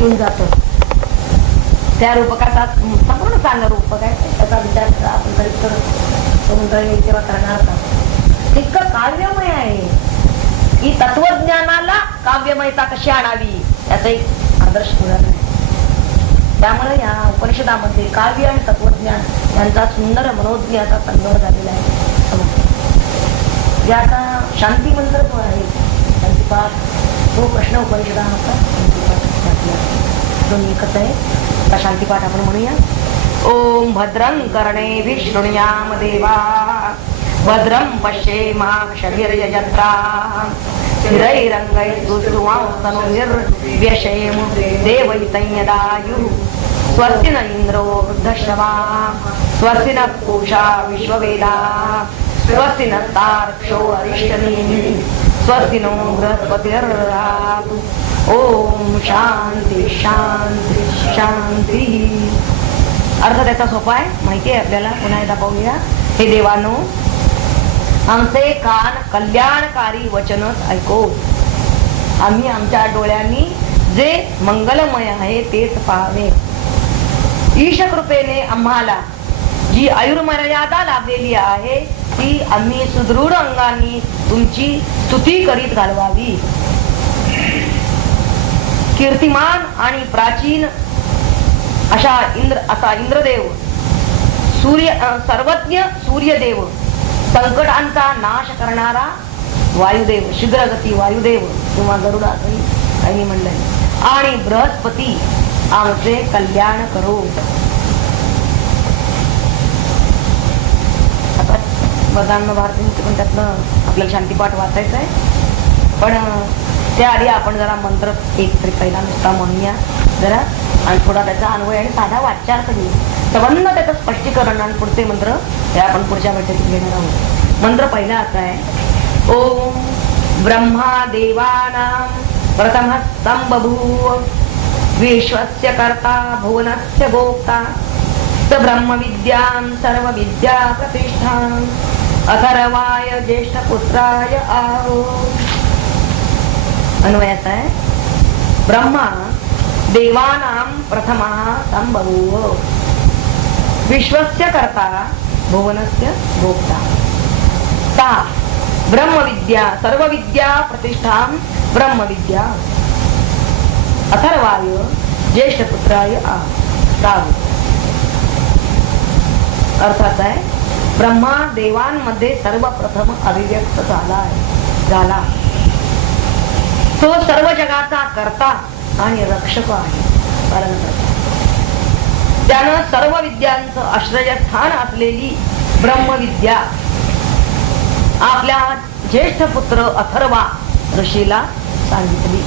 येऊन जातो. त्या रूपकाचा संपूर्ण चांगला रूपक आहे, त्याचा विचार आपण करीत समुद्र येईल तेव्हा करणार का. तितकं काव्यमय आहे की तत्वज्ञानाला काव्यमयता कशी आणावी याचा एक आदर्श उदाहरण आहे. त्यामुळे या उपनिषदामध्ये काव्य आणि तत्वज्ञान यांचा सुंदर मनोज्ञ असा संगम झालेला आहे. ज्याचा शांती मंत्र जो आहे शांतीपाठ, तो प्रश्न उपनिषदाचा शांतीपाठ दोन्ही एकच आहे. आता शांतीपाठ आपण म्हणूया. ओम भद्रं कर्णेभिः शृणुयाम देवा, भद्रं पश्येमाक्षभिर्यजत्राः, स्थिरैरङ्गैस्तुष्टुवांस्तनूभिर्व्यशेम देवैतन्यदायुः. स्वस्ति न इन्द्रो वृद्धश्रवाः, स्वस्ति नः पूषा विश्ववेदाः, स्वस्ति नस्तार्क्ष्यो अरिष्टनेमिः, स्वस्ति नो बृहस्पतिर्दधातु. ओम शांती शांती शांती. अर्थ त्याचा सोपा आहे, माहिती आहे आपल्याला. पुन्हा एकदा पाहूया. हे देवानो, आमचे कान कल्याणकारी वचनच ऐको. आम्ही आमच्या डोळ्यांनी जे मंगलमय आहे तेच पाहावे. ईश कृपेने आम्हाला जी आयुर्मर्यादा लाभलेली आहे ती आम्ही सुदृढ अंगाने तुमची स्तुती करीत घालवावी. कीर्तिमान आणि प्राचीन असा इंद्रदेव, सर्वज्ञ सूर्यदेव, संकटांचा नाश करणारा वायुदेव, शीघ्रगती वायुदेव किंवा गरुडाचंही म्हणलंय, आणि बृहस्पती आमचे कल्याण करो. आता वरदान भारती पण त्यातलं आपल्याला शांतीपाठ वाचायचं आहे, पण त्याआधी आपण जरा मंत्र एक तरी पहिला नुसता म्हणूया जरा, आणि थोडा त्याचा अन्वय आणि साधा वाचार्थ घेऊ. संबंध त्याचं स्पष्टीकरण आणि पुढचे मंत्र हे आपण पुढच्या बैठकीत घेणार आहोत. मंत्र पहिला असा आहे. ओम ब्रह्मा देवानां प्रथमः संबभूव, विश्वस्य कर्ता भुवनस्य भोक्ता, स ब्रह्मविद्यां सर्वविद्या प्रतिष्ठां, अथर्वाय ज्येष्ठपुत्राय आहो. अन्वयाचा आहे. ब्रह्मा देवानां प्रथमः संबभूव, विश्वस्य कर्ता भुवनस्य भोक्ता, सा ब्रह्मविद्या सर्वविद्या प्रतिष्ठां ब्रह्मविद्या, अथर्वाय ज्येष्ठपुत्राय आहो. अर्थात आहे ब्रह्मा देवांमध्ये सर्वप्रथम अभिव्यक्त झाला. तो सर्व जगाचा कर्ता आणि रक्षक आहे. त्यानं सर्व विद्यांचं आश्रयस्थान असलेली ब्रह्मविद्या आपल्या ज्येष्ठ पुत्र अथर्वा ऋषीला सांगितली.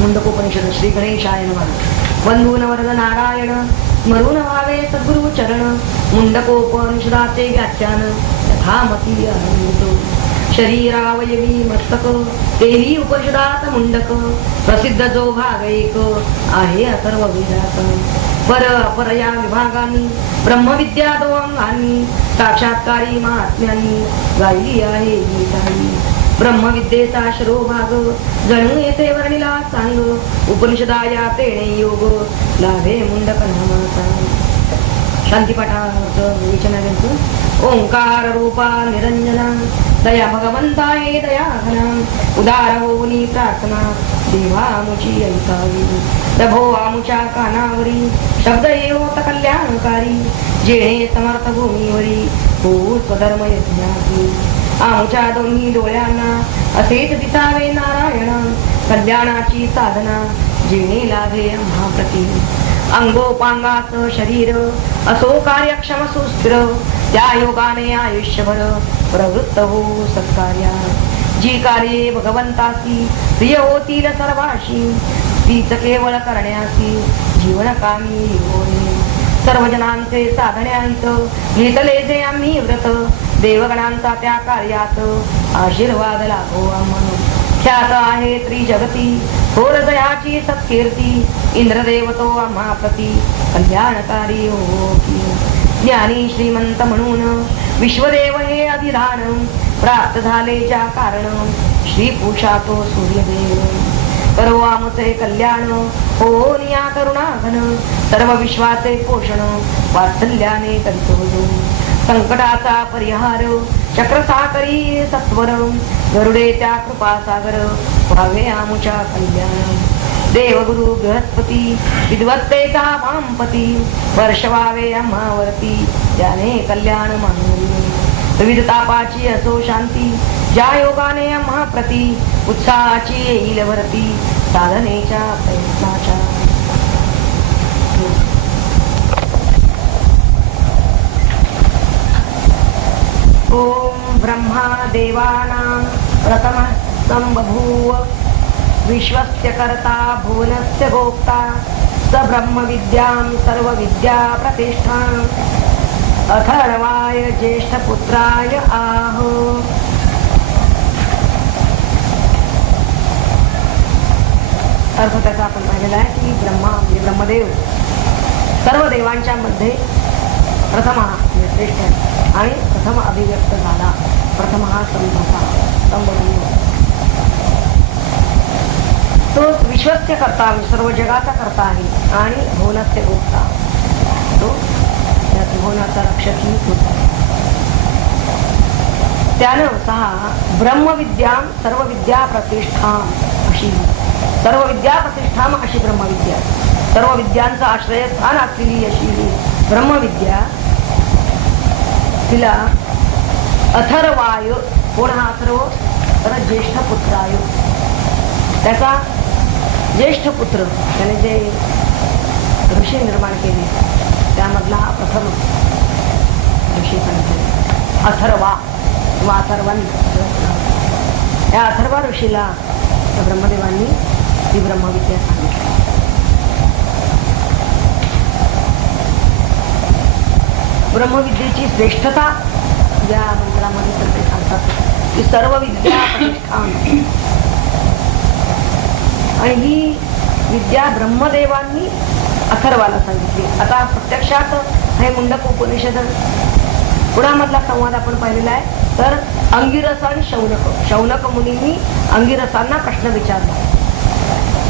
मुंडकोपनिषद. श्री गणेशाय नमः. वंदून वरद नारायण, स्मरून व्हावे सद्गुरु चरण. मुंडकोपनिषदाचे व्याख्यान यथामती आनंदितो. शरीरावयवी मस्तक तेही उपनिषदात मुंडक. प्रसिद्ध जो भाग एक आहे अथर्व वेदात. पर अपर या विभागांनी ब्रह्मविद्या दो अंगांनी, साक्षात्कारी महात्म्यांनी गायली आहे गीताई. ब्रह्मविद्येचा शिरोभाग जणू येथे वर्णिला सांग. उपनिषदाया तेणे योग लाभे मुंडक नामाचा. शांतीपाठाचं विवेचन आहे. ओंकार रूपा निरंजना, दया भगवंता हे दयाघना. उदार होऊनी प्रार्थना देवा आमुची ऐकावी. प्रभो आमुच्या कानावरी शब्द येवोत कल्याणकारी. जेणे समर्थ भूमीवरी हो स्वधर्म यज्ञाची. आमुच्या दोन्ही डोळ्यांना असेच दिसावे नारायण. कल्याणाची साधना जेणे लाभे आम्हाप्रती. अंगोपांगाचं शरीर असो कार्यक्षम सुस्थिर. त्या योगाने आयुष्यभर प्रवृत्त हो सत्कार्या. जी कार्ये भगवंतासी प्रिय होतील सर्वाशी, तीच केवळ करण्यासी जीवनकामी होणे. सर्वजनांचे साधण्याहित घेतले जे आम्ही व्रत. देवगणांचा त्या कार्यात आशीर्वाद लाभो आम्हा. ख्यात आहे त्रिजगती थोर दयाची सत्कीर्ती. इंद्रदेव तो आम्हा प्रती कल्याणकारी हो की. ज्ञानी श्रीमंत म्हणून विश्वदेव हे अधिधान प्राप्त झाले ज्या कारण श्री पुरुषा तो सूर्यदेव करो आमचे कल्याण हो निया करुणा घन सर्व विश्वाचे पोषण वात्सल्याने करितो संकटाचा परिहार चक्र साकरी सत्वर गरुडे त्या कृपा सागर व्हावे आमुच्या कल्याण देवगुरु बृहस्पती विद्वत्तेचा वामपती वर्षवावे आम्हावरती त्याने कल्याण मानवी विविध तापाची असो शांती ज्या योगाने आम्हा प्रती उत्साहाची येईल भरती साधनेच्या प्रयत्नाच्या ओम ब्रह्मा देवानां प्रथमः संबभूव विश्वस्य कर्ता भुवनस्य भोक्ता स ब्रह्म विद्यां सर्व विद्या प्रतिष्ठां अथर्वाय ज्येष्ठ पुत्राय आहो. अर्थ त्याचा आपण पाहिलेला आहे की ब्रह्मा म्हणजे ब्रह्मदेव सर्व देवांच्या मध्ये प्रथम हा श्रेष्ठ आहे आणि प्रथम अभिव्यक्त झाला. प्रथम हा संबंध तो विश्वस्य करता सर्व जगाचा करता आहे आणि भुवनस्य भोक्ता तो त्या त्रिभुवनाचा रक्षकही होता. त्यानं सहा ब्रह्मविद्या सर्व विद्या प्रतिष्ठाम अशी सर्व विद्या प्रतिष्ठाम अशी ब्रह्मविद्या सर्व विद्यांचा आश्रयस्थान असलेली अशी ब्रह्मविद्या तिला अथर्वाय कोण हा अथर्व तर ज्येष्ठ पुत्राय त्याचा ज्येष्ठ पुत्र त्याने जे ऋषी निर्माण केले त्यामधला हा प्रथम ऋषी सांगितले अथर्वा किंवा अथर्वन. या अथर्वा ऋषीला ब्रह्मदेवांनी ही ब्रह्मविद्या सांगितली. ब्रह्मविद्येची श्रेष्ठता या मंत्रामध्ये ते सांगतात की सर्व विद्या प्रतिष्ठान आणि ही विद्या ब्रह्मदेवांनी अथर्वाला सांगितली. आता प्रत्यक्षात हे मुंडक उपनिषद पुढामधला संवाद आपण पाहिलेला आहे. तर अंगिरस आणि शौनक मुनींनी अंगिरसांना प्रश्न विचारला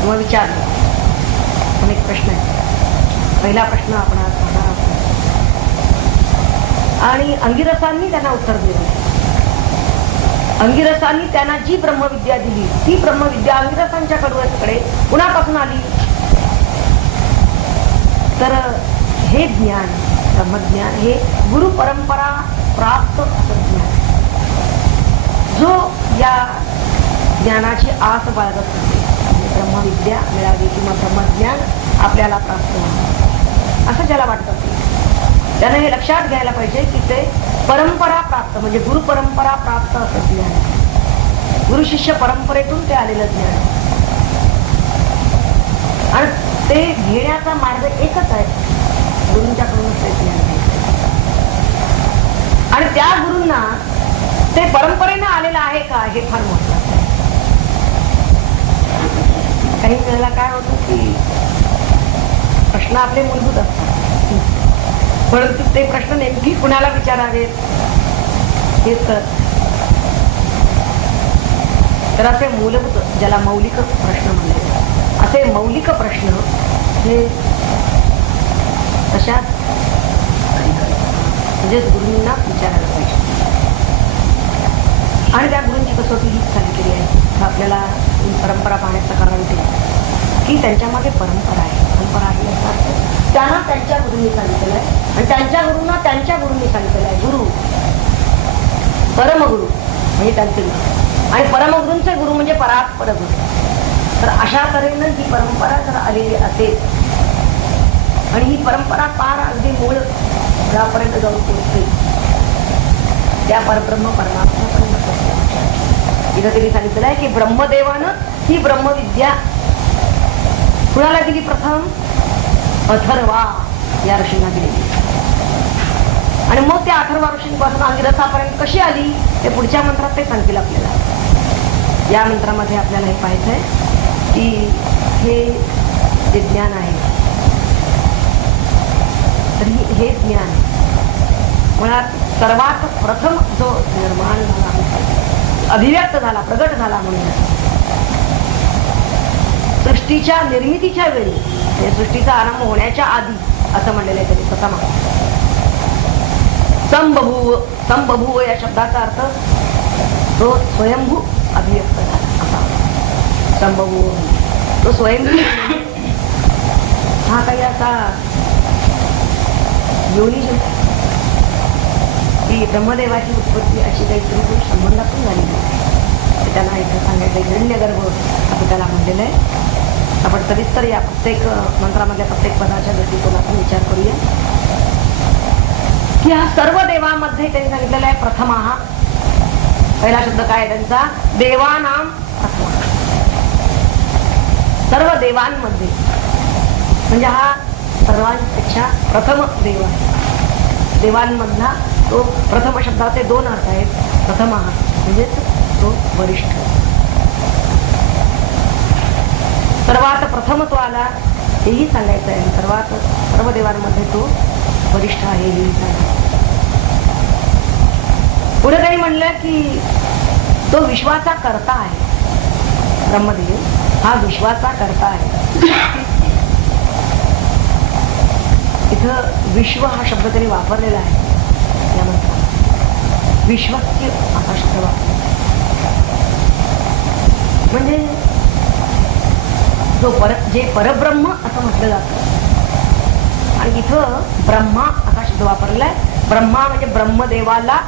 किंवा विचारला. अनेक प्रश्न आहे. पहिला प्रश्न आपण आज पाहणार आहोत आणि अंगिरसांनी त्यांना उत्तर दिलं. अंगिरसांनी त्यांना जी ब्रह्मविद्या दिली ती ब्रह्मविद्या अंगिरसांच्याकडे कुणापासून आली तर हे ज्ञान ब्रह्मज्ञान हे गुरु परंपरा प्राप्त ज्ञान जो या ज्ञानाची आस बाळगत होते ब्रह्मविद्या मिळावी किंवा ब्रह्मज्ञान आपल्याला प्राप्त व्हावं असं ज्याला वाटत असेल त्यानं हे लक्षात घ्यायला पाहिजे की ते परंपरा प्राप्त म्हणजे गुरु परंपरा प्राप्त असं ज्ञान गुरु शिष्य परंपरेतून ते आलेलं ज्ञान आणि ते घेण्याचा मार्ग एकच आहे गुरूंच्याकडूनच ते ज्ञान घ्यायचं आणि त्या गुरूंना ते परंपरेनं आलेलं आहे का हे फार महत्वाचं आहे. काही वेळेला काय होतं की प्रश्न आपले मूलभूत असतात परंतु ते प्रश्न नेमकी कुणाला विचारावेत हेच कळत. तर असे मूलभूत ज्याला मौलिक प्रश्न म्हणले असे मौलिक प्रश्न हे तशाच म्हणजे गुरूंना विचारायला पाहिजे आणि त्या गुरूंची कसोटी हीच सांगितलेली आहे. आपल्याला परंपरा पाहण्याचं कारण ते की त्यांच्यामध्ये परंपरा आहे. परंपरा आहे त्यांना त्यांच्या गुरूंनी सांगितलेलं आहे आणि त्यांच्या गुरूंना त्यांच्या गुरूंनी सांगितलेलं आहे. गुरु परमगुरु म्हणजे त्यांचे गुरु आणि परमगुरूंचे गुरु म्हणजे परात्पर गुरु. तर अशा तऱ्हेनं ही परंपरा जर आलेली असेल आणि ही परंपरा फार अगदी मूळ मुळापर्यंत जाऊन पोहोचते त्या परब्रह्म परमात्मा पण इथं त्यांनी सांगितलेलं आहे की ब्रह्मदेवानं ही ब्रह्मविद्या कुणाला दिली प्रथम अथर्वा या ऋषींना दिली आणि मग त्या अथर्वा ऋषींपासून अंगिरसापर्यंत कशी आली ते पुढच्या मंत्रात ते सांगतील आपल्याला. या मंत्रामध्ये आपल्याला हे पाहायचं आहे की हे जे ज्ञान आहे तर हे ज्ञान मुळात सर्वात प्रथम जो निर्माण झाला, अभिव्यक्त झाला, प्रगट झाला म्हणून सृष्टीच्या निर्मितीच्या वेळी, सृष्टीचा आरंभ होण्याच्या आधी असं म्हणलेलं आहे तरी प्रथम संबभूव. संबभूव या शब्दाचा अर्थ तो स्वयंभू अभिव्यक्त झाला असा संबभूव. तो स्वयंभू हा काही असा योनी की ब्रह्मदेवाची उत्पत्ती अशी काही स्त्री संबंधातून झालेली आहे. त्यांना इथं सांगायचं हिरण्यगर्भ असं त्याला म्हणलेलं आहे. आपण सविस्तर या प्रत्येक मंत्रामधल्या प्रत्येक पदाच्या दृष्टिकोनातून विचार करूया की हा सर्व देवांमध्ये त्यांनी सांगितलेला आहे प्रथमा. हा पहिला शब्द काय त्यांचा? देवानाम प्रथमा. सर्व देवांमध्ये म्हणजे हा सर्वांपेक्षा प्रथम देव आहे. देवांमधला तो प्रथम शब्दाचे दोन अर्थ आहेत. प्रथम हा म्हणजेच तो वरिष्ठ, सर्वात प्रथम तो आला हेही सांगायचं आहे. सर्वात सर्व देवांमध्ये तो वरिष्ठ आहे हेही सांगायचं. पुढे काही म्हणलं की तो विश्वाचा कर्ता आहे. ब्रह्मदेव हा विश्वाचा कर्ता आहे. इथं विश्व हा शब्द त्यांनी वापरलेला आहे. या मंत्रात विश्वस्य असा शब्द वापरला म्हणजे जे परब्रह्म असं म्हटलं जातं. आणि इथं ब्रह्मा असा शब्द वापरलेला आहे. ब्रह्मा म्हणजे ब्रह्मदेवाला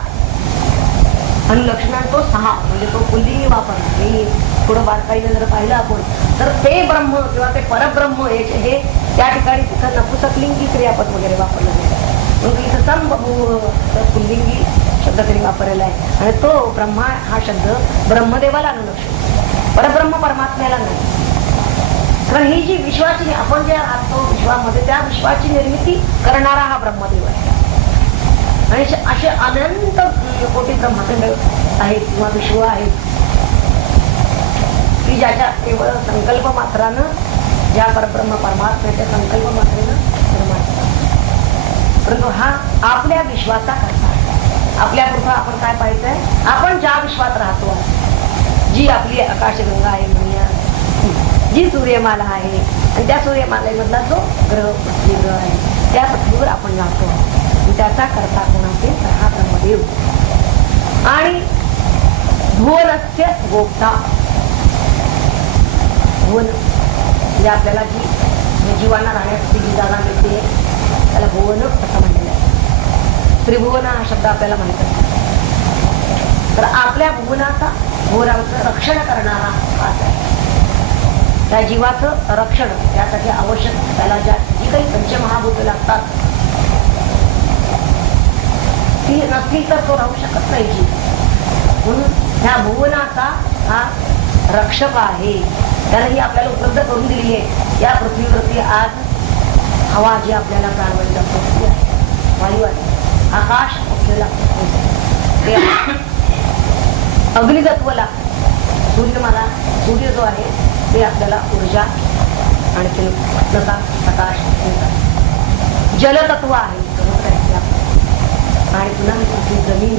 अनुलक्षण तो सहा म्हणजे तो पुल्लिंगी वापरला. हे थोडं बारकाईने जर पाहिलं आपण तर ते ब्रह्म किंवा ते परब्रह्म हे त्या ठिकाणी तिथं नपुसकलिंगी क्रियापद वगैरे वापरलं आहे. म्हणून इथं संबभूव पुल्लिंगी शब्द तरी वापरलेला आहे. आणि तो ब्रह्मा हा शब्द ब्रह्मदेवाला अनुलक्षण, परब्रह्म परमात्म्याला नाही. कारण ही जी विश्वाची आपण जे राहतो विश्वामध्ये त्या विश्वाची निर्मिती करणारा हा ब्रह्मदेव आहे. आणि असे अनंत कोटी ब्रह्मांड आहेत किंवा विश्व आहेत की ज्याच्या केवळ संकल्प मात्रानं ज्या परब्रह्म परमात्म्याच्या संकल्प मात्रेनं निर्माण करतात. परंतु हा आपल्या विश्वाचा कर्ता आहे. आपल्यापुरतं आपण काय पाहायचंय? आपण ज्या विश्वात राहतो, जी आपली आकाशगंगा आहे म्हणूया, जी सूर्यमाला आहे आणि त्या सूर्यमालेमधला जो ग्रह पृथ्वी ग्रह आहे त्या पृथ्वीवर आपण राहतो. त्याचा करता कोणाचे? हा ब्रह्मदेव. आणि भुवनस्य गोप्ता. भुवन म्हणजे आपल्याला जी जीवांना राहण्यासाठी जी जागा मिळते त्याला भुवन असं म्हणलेलं आहे. त्रिभुवन हा शब्द आपल्याला माहित असतो. तर आपल्या भुवनाचा भुवनाचं रक्षण करणारा हाच आहे. त्या जीवाचं रक्षण त्यासाठी आवश्यक त्याला जी काही पंचमहाभूत लागतात ती नसतील तर तो राहू शकत नाही जीव. म्हणून ह्या भुवनाचा हा रक्षक आहे. त्याला ही आपल्याला उपलब्ध करून दिली आहे. या पृथ्वीवरती आज हवा जी आपल्याला प्राणवायू आहे, वायू आहे, आकाश आपल्याला अग्नितत्व लागतं. सूर्यमाला सूर्य जो आहे ते आपल्याला ऊर्जा आणखी उष्णता प्रकाश देतात. जलतत्व आहे आणि पुन्हा पृथ्वी जमीन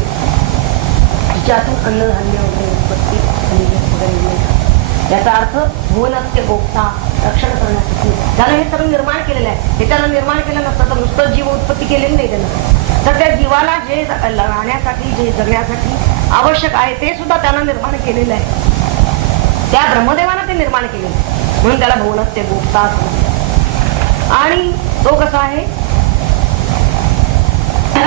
जिच्यातून अन्नधान्य वगैरे उत्पत्ती वगैरे. याचा अर्थ भुवनस्य गोप्ता रक्षण करण्यासाठी त्यानं हे सगळं निर्माण केलेलं आहे. हे त्यानं निर्माण केलं नसतं तर नुसतं जीव उत्पत्ती केलेली नाही त्यानं. तर त्या जीवाला जे राहण्यासाठी जे जगण्यासाठी आवश्यक आहे ते सुद्धा त्यानं निर्माण केलेलं आहे. त्या ब्रह्मदेवानं ते निर्माण केलेलं आहे म्हणून त्याला भुवनस्य गोप्ता. आणि तो कसा आहे?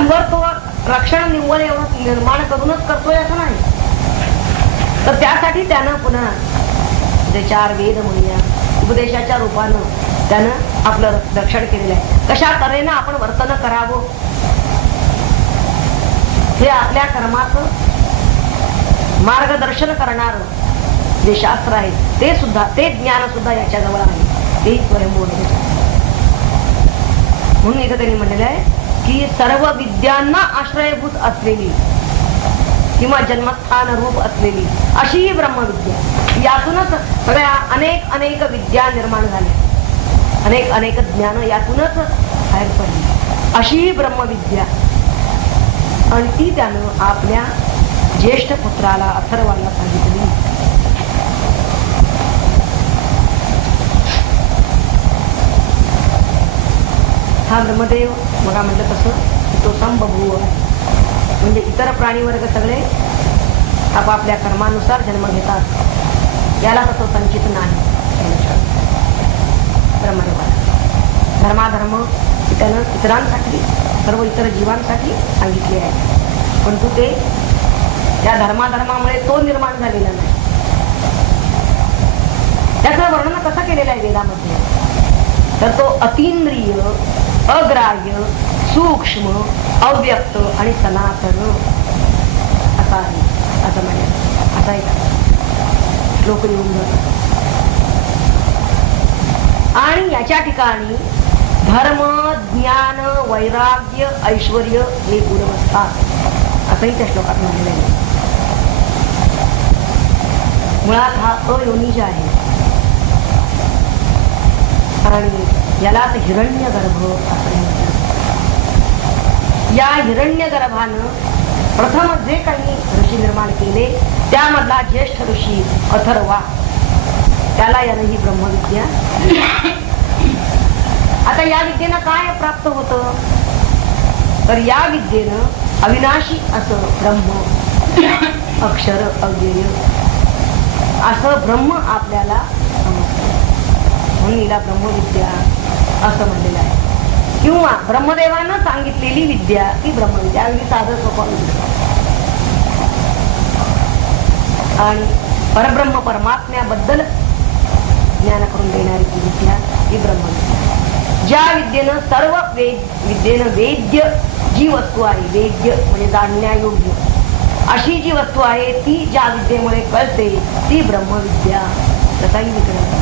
वर तो रक्षण निव्वळ एवढं निर्माण करूनच करतोय असं नाही. तर त्यासाठी त्यानं पुन्हा जे 4 वेद म्हणूया उपदेशाच्या रूपानं त्यानं आपलं रक्षण केलेलं आहे. कशा तऱ्हेनं आपण वर्तन करावं हे आपल्या कर्माचं मार्गदर्शन करणार जे शास्त्र आहे ते ज्ञान सुद्धा याच्याजवळ आहे. तेही स्वयंभू. म्हणून इथं त्यांनी म्हणलेलं आहे की सर्व विद्यांना आश्रयभूत असलेली किंवा जन्मस्थान रूप असलेली अशी ही ब्रह्मविद्या. यातूनच सगळ्या अनेक विद्या निर्माण झाल्या. अनेक ज्ञान यातूनच बाहेर पडली. अशी ही ब्रह्मविद्या आणि ती त्यानं आपल्या ज्येष्ठ पुत्राला अथर्वाला सांगितली. हा ब्रह्मदेव बघा म्हटलं तसं तो संभभूव म्हणजे इतर प्राणी वर्ग सगळे आपापल्या कर्मानुसार जन्म घेतात, याला तसं संचित नाही. ब्रह्मदेवाला धर्माधर्म त्यानं इतरांसाठी सर्व इतर जीवांसाठी सांगितले आहे, परंतु ते त्या धर्माधर्मामुळे तो निर्माण झालेला नाही. त्याचं वर्णन कसं केलेलं आहे वेदामध्ये, तर तो अतींद्रिय, अग्राह्य, सूक्ष्म, अव्यक्त आणि सनातन असा आहे. असं म्हणा असा एक श्लोक येऊन जातो. आणि याच्या ठिकाणी धर्म, ज्ञान, वैराग्य, ऐश्वर्य हे गुण असतात असंही त्या श्लोकात म्हणलेलं आहे. मुळात हा अयोनिज आहे आणि यालाच हिरण्यगर्भ असं म्हणतात. या हिरण्यगर्भानं प्रथम जे काही ऋषी निर्माण केले त्यामधला ज्येष्ठ ऋषी अथर्वा, त्याला यानं ही ब्रह्मविद्या. आता या विद्येनं काय प्राप्त होतं, तर या विद्येनं अविनाशी असं ब्रह्म, अक्षर, अव्यय असं ब्रह्म आपल्याला समजतं, म्हणून हिला ब्रह्मविद्या असं म्हणलेलं आहे. किंवा ब्रह्मदेवानं सांगितलेली विद्या ती ब्रह्मविद्या, अगदी साधं सोपं आणि परब्रह्म परमात्म्याबद्दल ज्ञान करून देणारी ती विद्या ही ब्रह्मविद्या. ज्या विद्येनं सर्व विद्येनं वेद्य जी वस्तू आहे, वेद्य म्हणजे जाणण्यायोग्य अशी जी वस्तू आहे ती ज्या विद्येमुळे कळते ती ब्रह्मविद्या. तसाही विग्रह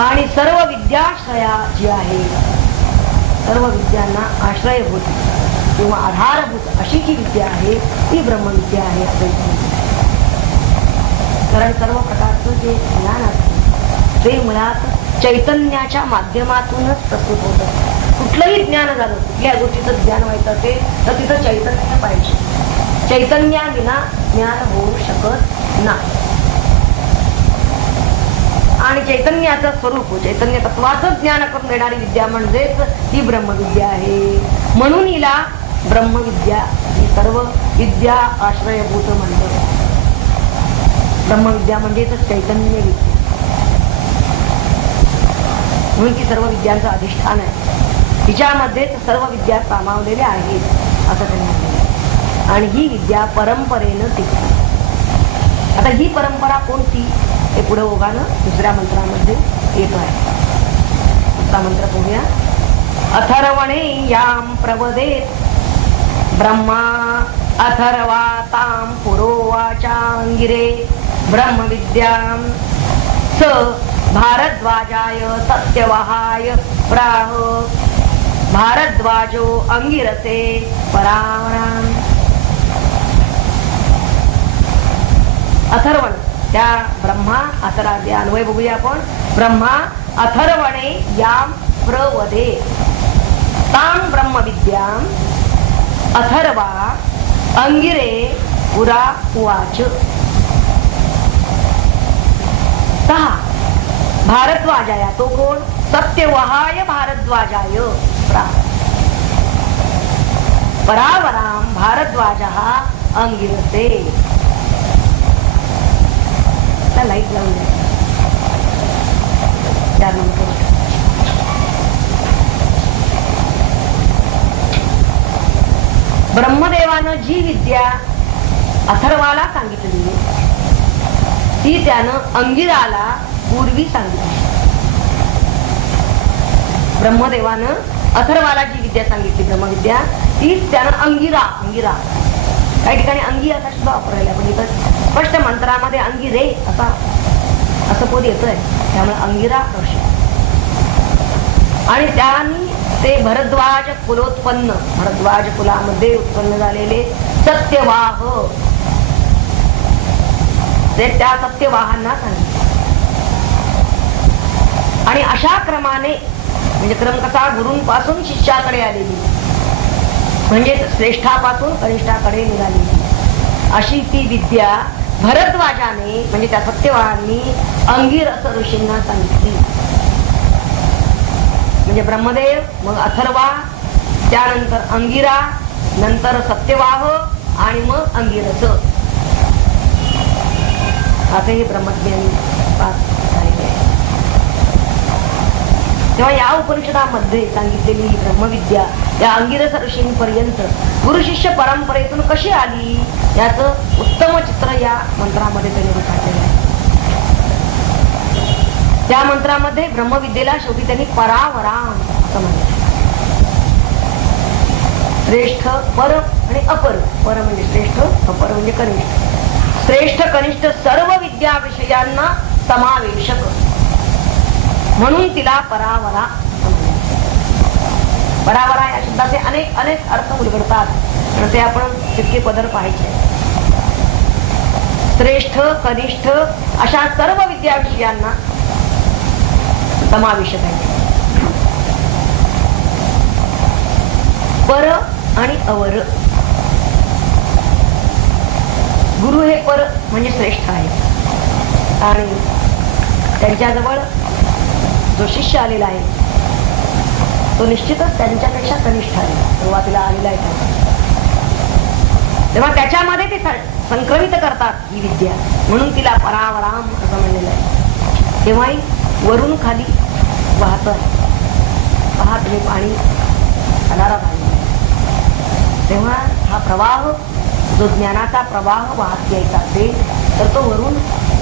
आणि सर्व विद्याश्रया जी आहे, सर्व विद्यांना आश्रयभूत किंवा आधारभूत अशी जी विद्या आहे ती ब्रह्मविद्या आहे असं. कारण सर्व प्रकारचं जे ज्ञान असतं ते मुळात चैतन्याच्या माध्यमातूनच प्रस्तुत होतं. कुठलंही ज्ञान झालं, कुठल्या गोष्टीचं ज्ञान व्हायचं असेल तर तिथं चैतन्य पाहिजे. चैतन्याविना ज्ञान होऊ शकत नाही. आणि चैतन्याचं स्वरूप, चैतन्य तत्वाचं ज्ञान करून देणारी विद्या म्हणजेच ही ब्रह्मविद्या आहे. म्हणून हिला ब्रह्मविद्या ही सर्व विद्या आश्रयभूत म्हणतात. ब्रह्मविद्या म्हणजेच चैतन्य विद्या, म्हणून ती सर्व विद्यांचं अधिष्ठान आहे. तिच्यामध्येच सर्व विद्या सामावलेल्या आहेत असं त्यांनी म्हटलं. आणि ही विद्या परंपरेनं टिकते. आता ही परंपरा कोणती हे पुढे ओघानं दुसऱ्या मंत्रामध्ये येतो आहे. दुसरा मंत्र पाहूया. अथर्वणे याम प्रवदेत ब्रह्मा अथर्वातां पुरोवाचांगिरे ब्रह्मविद्यां स भारद्वाजाय सत्यवहाय प्राह भारद्वाजो अंगिरसे परावराम. अथर्वण त्या ब्रह्मा अथर्वादे अन्वय बघूया आपण. ब्रह्मा अथर्वणे याम प्रवदे तां ब्रह्मविद्यां अथर्वा अंगिरे पुरा उवाच. सहा भारद्वाजाय, तो कोण, सत्यवहाय भारद्वाजाय परावराम भारद्वाजः अंगिरसे. लाईट लावून द्या. त्यानंतर ब्रह्मदेवानं जी विद्या अथर्वाला सांगितली ती त्यानं अंगिराला पूर्वी सांगितली. ब्रह्मदेवानं अथर्वाला जी विद्या सांगितली ब्रह्मविद्या तीच त्यानं अंगिरा, काही ठिकाणी अंगी असा सुद्धा वापरायला, पण इथं स्पष्ट मंत्रामध्ये अंगिरे असं पद येतोय, त्यामुळे अंगिरा दर्शक. आणि त्यांनी ते भरद्वाज कुलोत्पन्न, भरद्वाज कुलामध्ये उत्पन्न झालेले सत्यवाह, ते त्या सत्यवाहांना सांगितले. आणि अशा क्रमाने म्हणजे क्रम कसा गुरूंपासून शिष्याकडे आलेली म्हणजे श्रेष्ठापासून कनिष्ठाकडे निघाली अशी ती विद्या भरद्वाजाने म्हणजे त्या सत्यवाहांनी अंगिरस ऋषींना सांगितली. म्हणजे ब्रह्मदेव, मग अथर्वा, त्यानंतर अंगिरा, नंतर सत्यवाह आणि मग अंगिरस, असे हे ब्रह्मज्ञानी झालेले आहे. तेव्हा या उपनिषदामध्ये सांगितलेली ब्रह्मविद्या या अंगिरस ऋषींपर्यंत गुरु शिष्य परंपरेतून कशी आली याचं उत्तम चित्र या मंत्रामध्ये त्यांनी काढलेलं आहे. त्या मंत्रामध्ये ब्रह्मविद्येला शेवटी त्यांनी परावराम असं म्हणलं. श्रेष्ठ, पर आणि अपर. पर म्हणजे श्रेष्ठ, अपर म्हणजे कनिष्ठ. श्रेष्ठ कनिष्ठ सर्व विद्या विषयांना समावेशक म्हणून तिला परावरा. परावरा या शब्दाचे अनेक अनेक अर्थ उलगडतात आणि ते आपण तितके पदर पाहायचे. श्रेष्ठ कनिष्ठ अशा सर्व विद्या विषयांना समावेशक आहे. पर आणि अवर. गुरु हे पर म्हणजे श्रेष्ठ आहे आणि त्यांच्याजवळ जो शिष्य आलेला आहे तो निश्चितच त्यांच्यापेक्षा कनिष्ठ आहे. सुरुवातीला आलेला आहे तेव्हा त्याच्यामध्ये ते संक्रमित करतात ही विद्या, म्हणून तिला परावराम असं म्हणलेलं आहे. तेव्हाही वरून खाली वाहत आहे. पहा तुम्ही पाणी अनारात आहे, तेव्हा हा प्रवाह जो ज्ञानाचा प्रवाह वाहत यायचा असेल तर तो वरून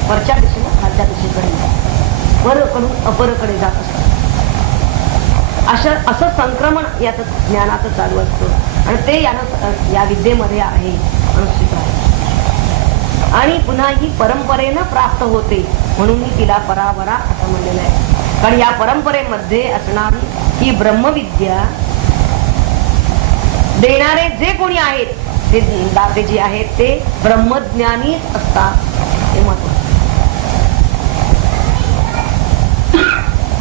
वरच्या दिशेने खालच्या दिशेकडे, वरकडून अपरकडे जात असतो. असं संक्रमण याचं ज्ञानाचं चालू असतं आणि ते यानं या विद्येमध्ये आहे, अनुष्ठित आहे. आणि पुन्हा ही परंपरेनं प्राप्त होते म्हणून मी तिला परावरा असं म्हणलेलं आहे. कारण या परंपरेमध्ये असणारी ही ब्रह्मविद्या देणारे जे कोणी आहेत, ते दाते जे आहेत ते ब्रह्मज्ञानीच असतात हे महत्व.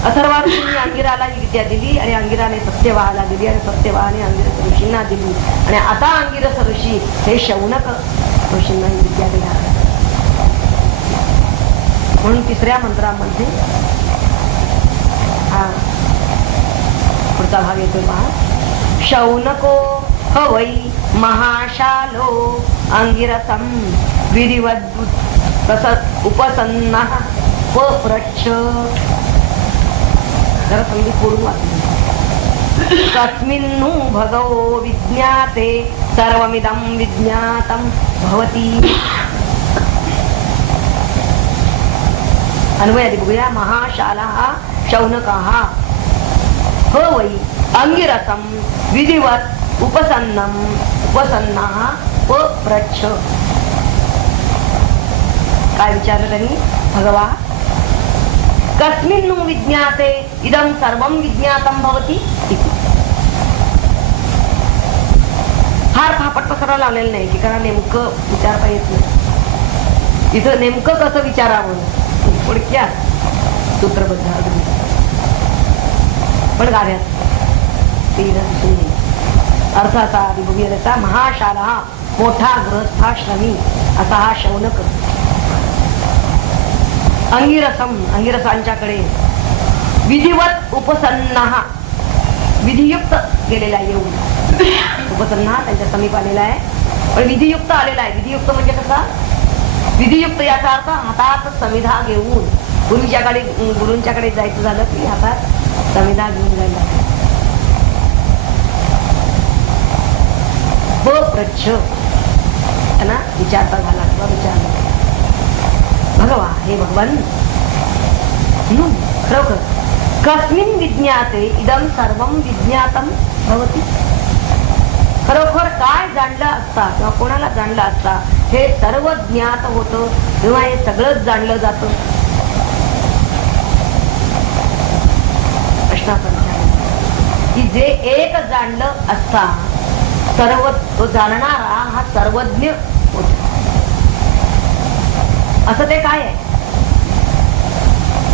अथर्वा ऋषींनी अंगिराला ही विद्या दिली आणि अंगिराने सत्यवाहाला दिली आणि सत्यवाहाने अंगिरस ऋषींना दिली आणि आता अंगिरस ऋषी हे शौनक ऋषींना ही विद्या देणार. म्हणून तिसऱ्या मंत्रामध्ये हा पुढचा भाग येतोय पहा. शौनको हवै महाशालो अंगिरसं विधिवद् तसत् उपसन्नः पप्रच्छ. जरा संगीत पुढून वाचलं. कस्मिन्नु भगवो विज्ञाते सर्वमिदं विज्ञातं भवति. अन्वय आधी बघूया. महाशालः शौनकः हवै अंगिरसं विधिवत् उपसन्नः पप्रच्छ. काय विचारलं त्यांनी? भगवा कस्मिन्नु विज्ञाते इदं सर्वं विज्ञातं भवति इति. फार फापट पसरा लावलेलं नाही की कारण नेमकं विचारता येत नाही. इथं नेमकं कसं विचारावं थोडक्यात सूत्रबद्ध पण गाड्यात अर्थ असा बघूया. महाशाला मोठा गृहस्थाश्रमी असा हा शौनक अंगिरसम अंगिरसांच्याकडे विधिवत उपसन्नाह विधियुक्त गेलेला येऊन. उपसन्नाह त्यांच्या समीप आलेला आहे पण विधियुक्त आलेला आहे. विधियुक्त म्हणजे कसा? विधियुक्त याचा अर्थ हातात समिधा घेऊन. गुरूंच्याकडे जायचं झालं की हातात समिधा घेऊन जायला. पप्रच्छ त्यांना विचारता झाला किंवा विचारलं. भगवा हे भगवान खरोखर कस्मिन विज्ञाते इदं सर्वं विज्ञातं भवति. खरोखर काय जाणलं असता किंवा कोणाला जाणलं असता हे सर्व ज्ञात होतं किंवा हे सगळंच जाणलं जातं. प्रश्नाचा विचार की जे एक जाणलं असता सर्व तो जाणणारा हा सर्वज्ञ होता. असं ते काय आहे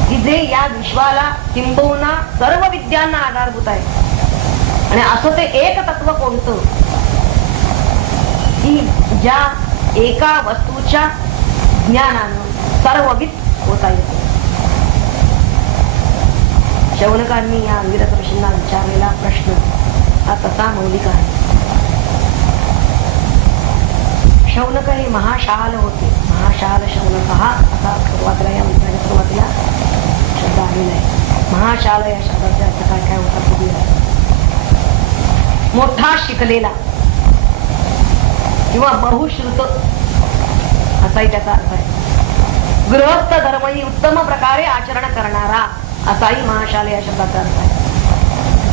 की जे या विश्वाला किंबहुना सर्व विद्यांना आधारभूत आहे आणि असं ते एक तत्व कोणतं की ज्या एका वस्तूच्या ज्ञानानं सर्वविध होता येते. शौनकांनी या अंगिरस ऋषींना विचारलेला प्रश्न हा तसा मौलिक आहे. शौनक हे महाशाल होते. महाशाल शौनक हा असा सुरुवातीला या मंत्राच्या सुरुवातीला शब्द आलेला आहे. महाशाल या शब्दाचा अर्थ काय काय होता बघूया. मोठा शिकलेला किंवा बहुश्रुत असाही त्याचा अर्थ आहे. गृहस्थ धर्म ही उत्तम प्रकारे आचरण करणारा असाही महाशाल या शब्दाचा अर्थ आहे.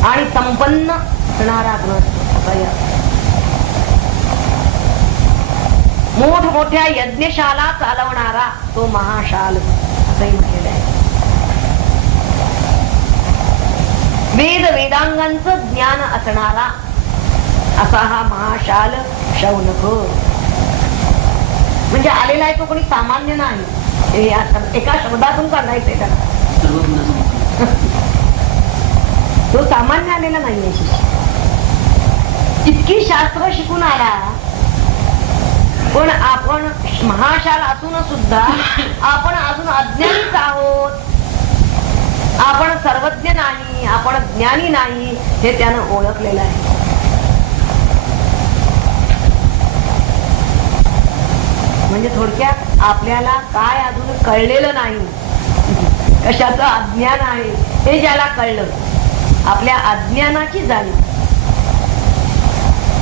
आणि संपन्न असणारा गृहस्थ असाही अर्थ. मोठमोठ्या यज्ञशाला चालवणारा तो महाशाल असंही म्हटलेलं आहे. वेद वेदांगांचं ज्ञान असणारा असा हा महाशाल शौनक. म्हणजे आलेला आहे तो कोणी सामान्य नाही. हे एका शब्दातून सांगायचंय त्याला. तो सामान्य आलेला नाहीये. इतकी शास्त्र शिकून आला, पण आपण महाशाल असून सुद्धा आपण अजून अज्ञानीच आहोत. आपण सर्वज्ञ नाही, आपण ज्ञानी नाही हे त्यानं ओळखलेलं आहे. म्हणजे थोडक्यात आपल्याला काय अजून कळलेलं नाही, कशाचं अज्ञान आहे हे ज्याला कळलं, आपल्या अज्ञानाची जाणीव,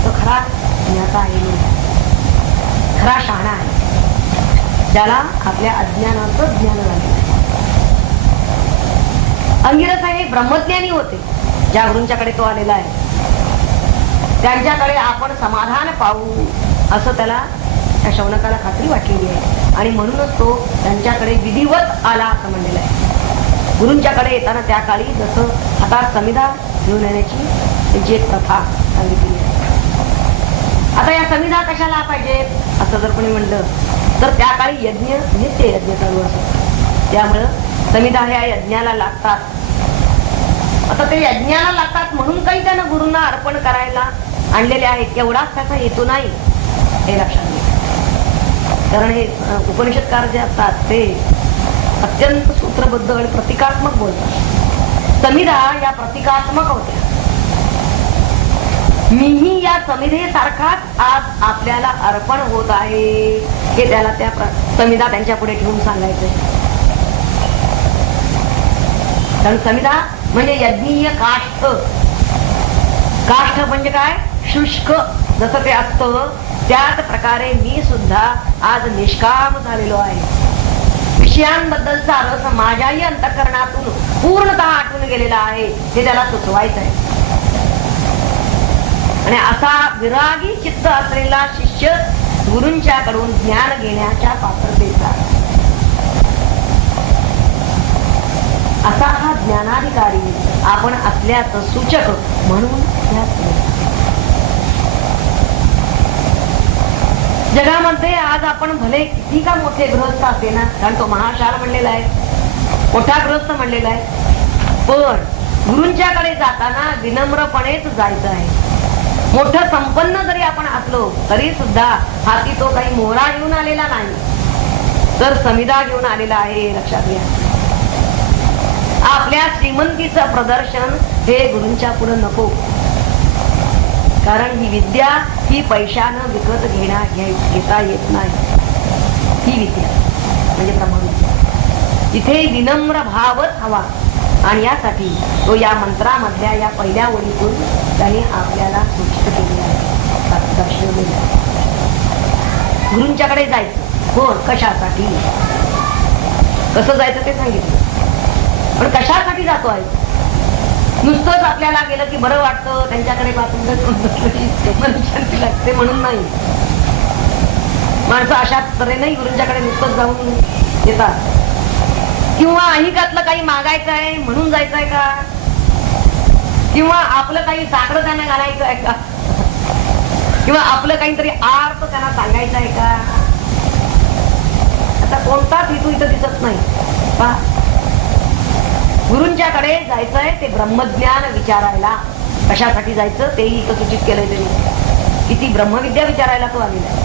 तो खरा ज्ञाता आहे, खरा शहाणा आहे, ज्याला आपल्या अज्ञानाचं ज्ञान झाले. अंगिरस हे ब्रह्मज्ञानी होते. ज्या गुरूंच्याकडे तो आलेला आहे त्यांच्याकडे आपण समाधान पाहू असं त्याला, त्या शौनकाला खात्री वाटलेली आहे. आणि म्हणूनच तो त्यांच्याकडे विधिवत आला असं म्हणलेलं आहे. गुरूंच्याकडे येताना त्या काळी जसं हातात समिधा घेऊन येण्याची त्यांची एक प्रथा सांगितली आहे. आता या समिधा कशाला पाहिजेत असं जर कोणी म्हणलं तर त्या काळी यज्ञ नित्य यज्ञ चालू असतो. त्यामुळं समिधा ह्या यज्ञाला लागतात. आता ते यज्ञाला लागतात म्हणून काही त्यानं गुरूंना अर्पण करायला आणलेले आहेत एवढाच त्याचा हेतू नाही, हे लक्षात घ्या. कारण हे उपनिषदकार जे असतात ते अत्यंत सूत्रबद्ध आणि प्रतिकात्मक बोलतात. समिधा या प्रतिकात्मक होत्या. मीही या समिधेसारखाच आज आपल्याला अर्पण होत आहे हे त्याला त्या समिधा त्यांच्या पुढे ठेवून सांगायचंय. कारण समिधा म्हणजे यज्ञीय काष्ठ. काष्ठ म्हणजे काय? शुष्क जसं ते असतं त्याच प्रकारे मी सुद्धा आज निष्काम झालेलो आहे. विषयांबद्दलचा रस माझ्याही अंतःकरणातून पूर्णतः आटून गेलेला आहे हे त्याला सुचवायचं आहे. आणि असा विरागी चित्त असलेला शिष्य गुरूंच्याकडून ज्ञान घेण्याच्या पात्रतेचा असा हा ज्ञानाधिकारी आपण असल्याचं सूचक म्हणून जगामध्ये आज आपण भले किती का मोठे गृहस्थ असे ना, कारण तो महाशाल म्हणलेला आहे, मोठा गृहस्थ म्हणलेला आहे, पण गुरूंच्याकडे जाताना विनम्रपणेच जायचं आहे. मोठं संपन्न जरी आपण असलो तरी सुद्धा हाती तो काही मोहरा घेऊन आलेला नाही, तर समिधा घेऊन आलेला आहे. लक्षात घ्या. आपल्या श्रीमंतीचं प्रदर्शन हे गुरूंच्या पुढे नको. कारण ही विद्या ही पैशानं विकत घेता येत नाही. ही विद्या म्हणजे ब्रह्मविद्या. इथे विनम्र भावच हवा. आणि यासाठी तो या मंत्रामधल्या या पहिल्या ओळीतून त्याने आपल्याला सूचित केले आहे, दर्शवलेले आहे. गुरूंच्याकडे जायचं. हो, कशासाठी, कसं जायचं ते सांगितलं. पण कशासाठी जातो आहे? नुसतंच आपल्याला गेलं की बरं वाटतं, त्यांच्याकडे मन शांती लागते म्हणून नाही. माणसं अशा तऱ्हेने गुरूंच्याकडे नुसतंच जाऊन येतात. किंवा अहिकातलं काही मागायचं आहे म्हणून जायचंय का? किंवा आपलं काही साखर त्यांना घालायचं आहे का? किंवा आपलं काहीतरी आर्थ त्यांना सांगायचं आहे का? आता कोणताच हेतू इथं दिसत नाही. पहा, गुरूंच्याकडे जायचंय ते ब्रह्मज्ञान विचारायला. कशासाठी जायचं तेही इथं सूचित केलंय त्यांनी. की ती ब्रह्मविद्या विचारायला तो आलेला आहे.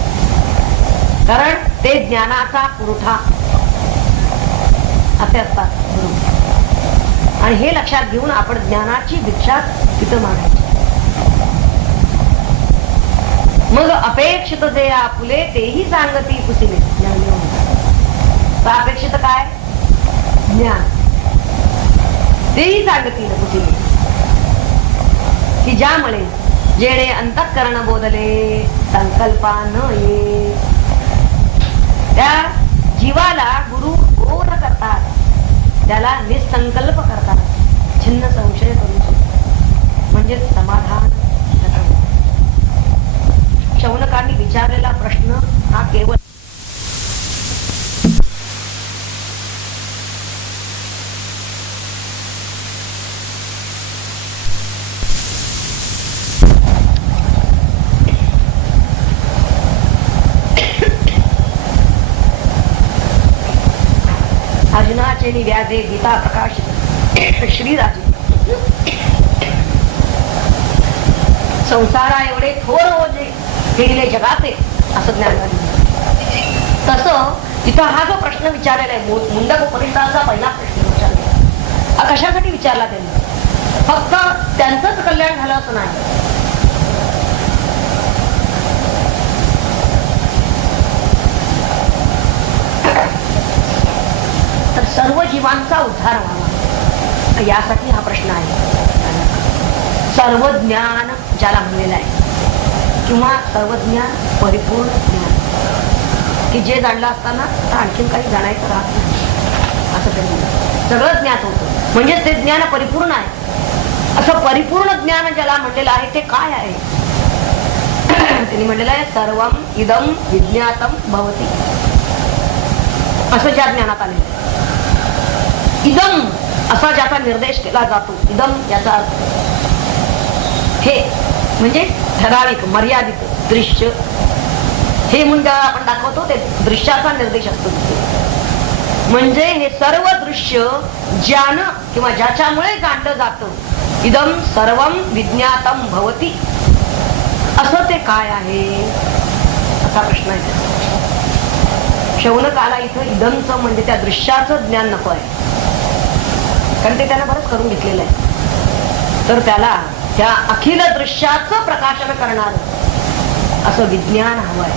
कारण ते ज्ञानाचा पुरवठा असे असतात गुरु. आणि हे लक्षात घेऊन आपण ज्ञानाची दीक्षा तिथं मागायची. मग अपेक्षित जे आपुले तेही सांगती पुसिले. तर अपेक्षित काय? ज्ञान. तेही सांगतील पुसिले की ज्यामुळे जेणे अंतःकरण बोधले संकल्पा न ये. त्या जीवाला गुरु बोध करतात, त्याला निसंकल्प करतात, छिन्न संशय करून, म्हणजे समाधान. शौनकांनी विचारलेला प्रश्न हा केवळ अर्जुनाचे व्याजे गीता प्रकाशित श्रीराजे संसारा एवढे थोर ओझे फिरले जगाचे असं ज्ञान झालं. तसं तिथं हा जो प्रश्न विचारलेला आहे, मुंडक उपनिषदाचा पहिला प्रश्न विचारला. हा कशासाठी विचारला त्यांनी? फक्त त्यांचंच कल्याण झालं असं नाही, तर सर्व जीवांचा उद्धार व्हावा यासाठी हा प्रश्न आहे. सर्व ज्ञान ज्याला म्हणलेलं आहे, किंवा सर्व ज्ञान परिपूर्ण ज्ञान, की जे जाणलं असताना तर आणखीन काही जाणायचं राहत नाही असं त्यांनी सगळं ज्ञात होतं. म्हणजे ते ज्ञान परिपूर्ण आहे. असं परिपूर्ण ज्ञान ज्याला म्हणलेलं आहे ते काय आहे? त्यांनी म्हणलेलं आहे सर्वम इदम विज्ञातम भवती. असं ज्या ज्ञानात आलेलं आहे. इदम असा ज्याचा निर्देश केला जातो. इदम याचा अर्थ हे म्हणजे ठराविक मर्यादित दृश्य. हे म्हणजे आपण दाखवतो ते दृश्याचा निर्देश असतो. म्हणजे हे सर्व दृश्य ज्यानं किंवा ज्याच्यामुळे जाणलं जातं. इदम सर्वम विज्ञातम भवती. असं ते काय आहे असा प्रश्न आहे. शौनकाला इथं इदमचं म्हणजे त्या दृश्याचं ज्ञान नको आहे, कारण ते त्यानं बरंच करून घेतलेलं आहे. तर त्याला त्या अखिल दृश्याचं प्रकाशन करणार असं विज्ञान हवं आहे.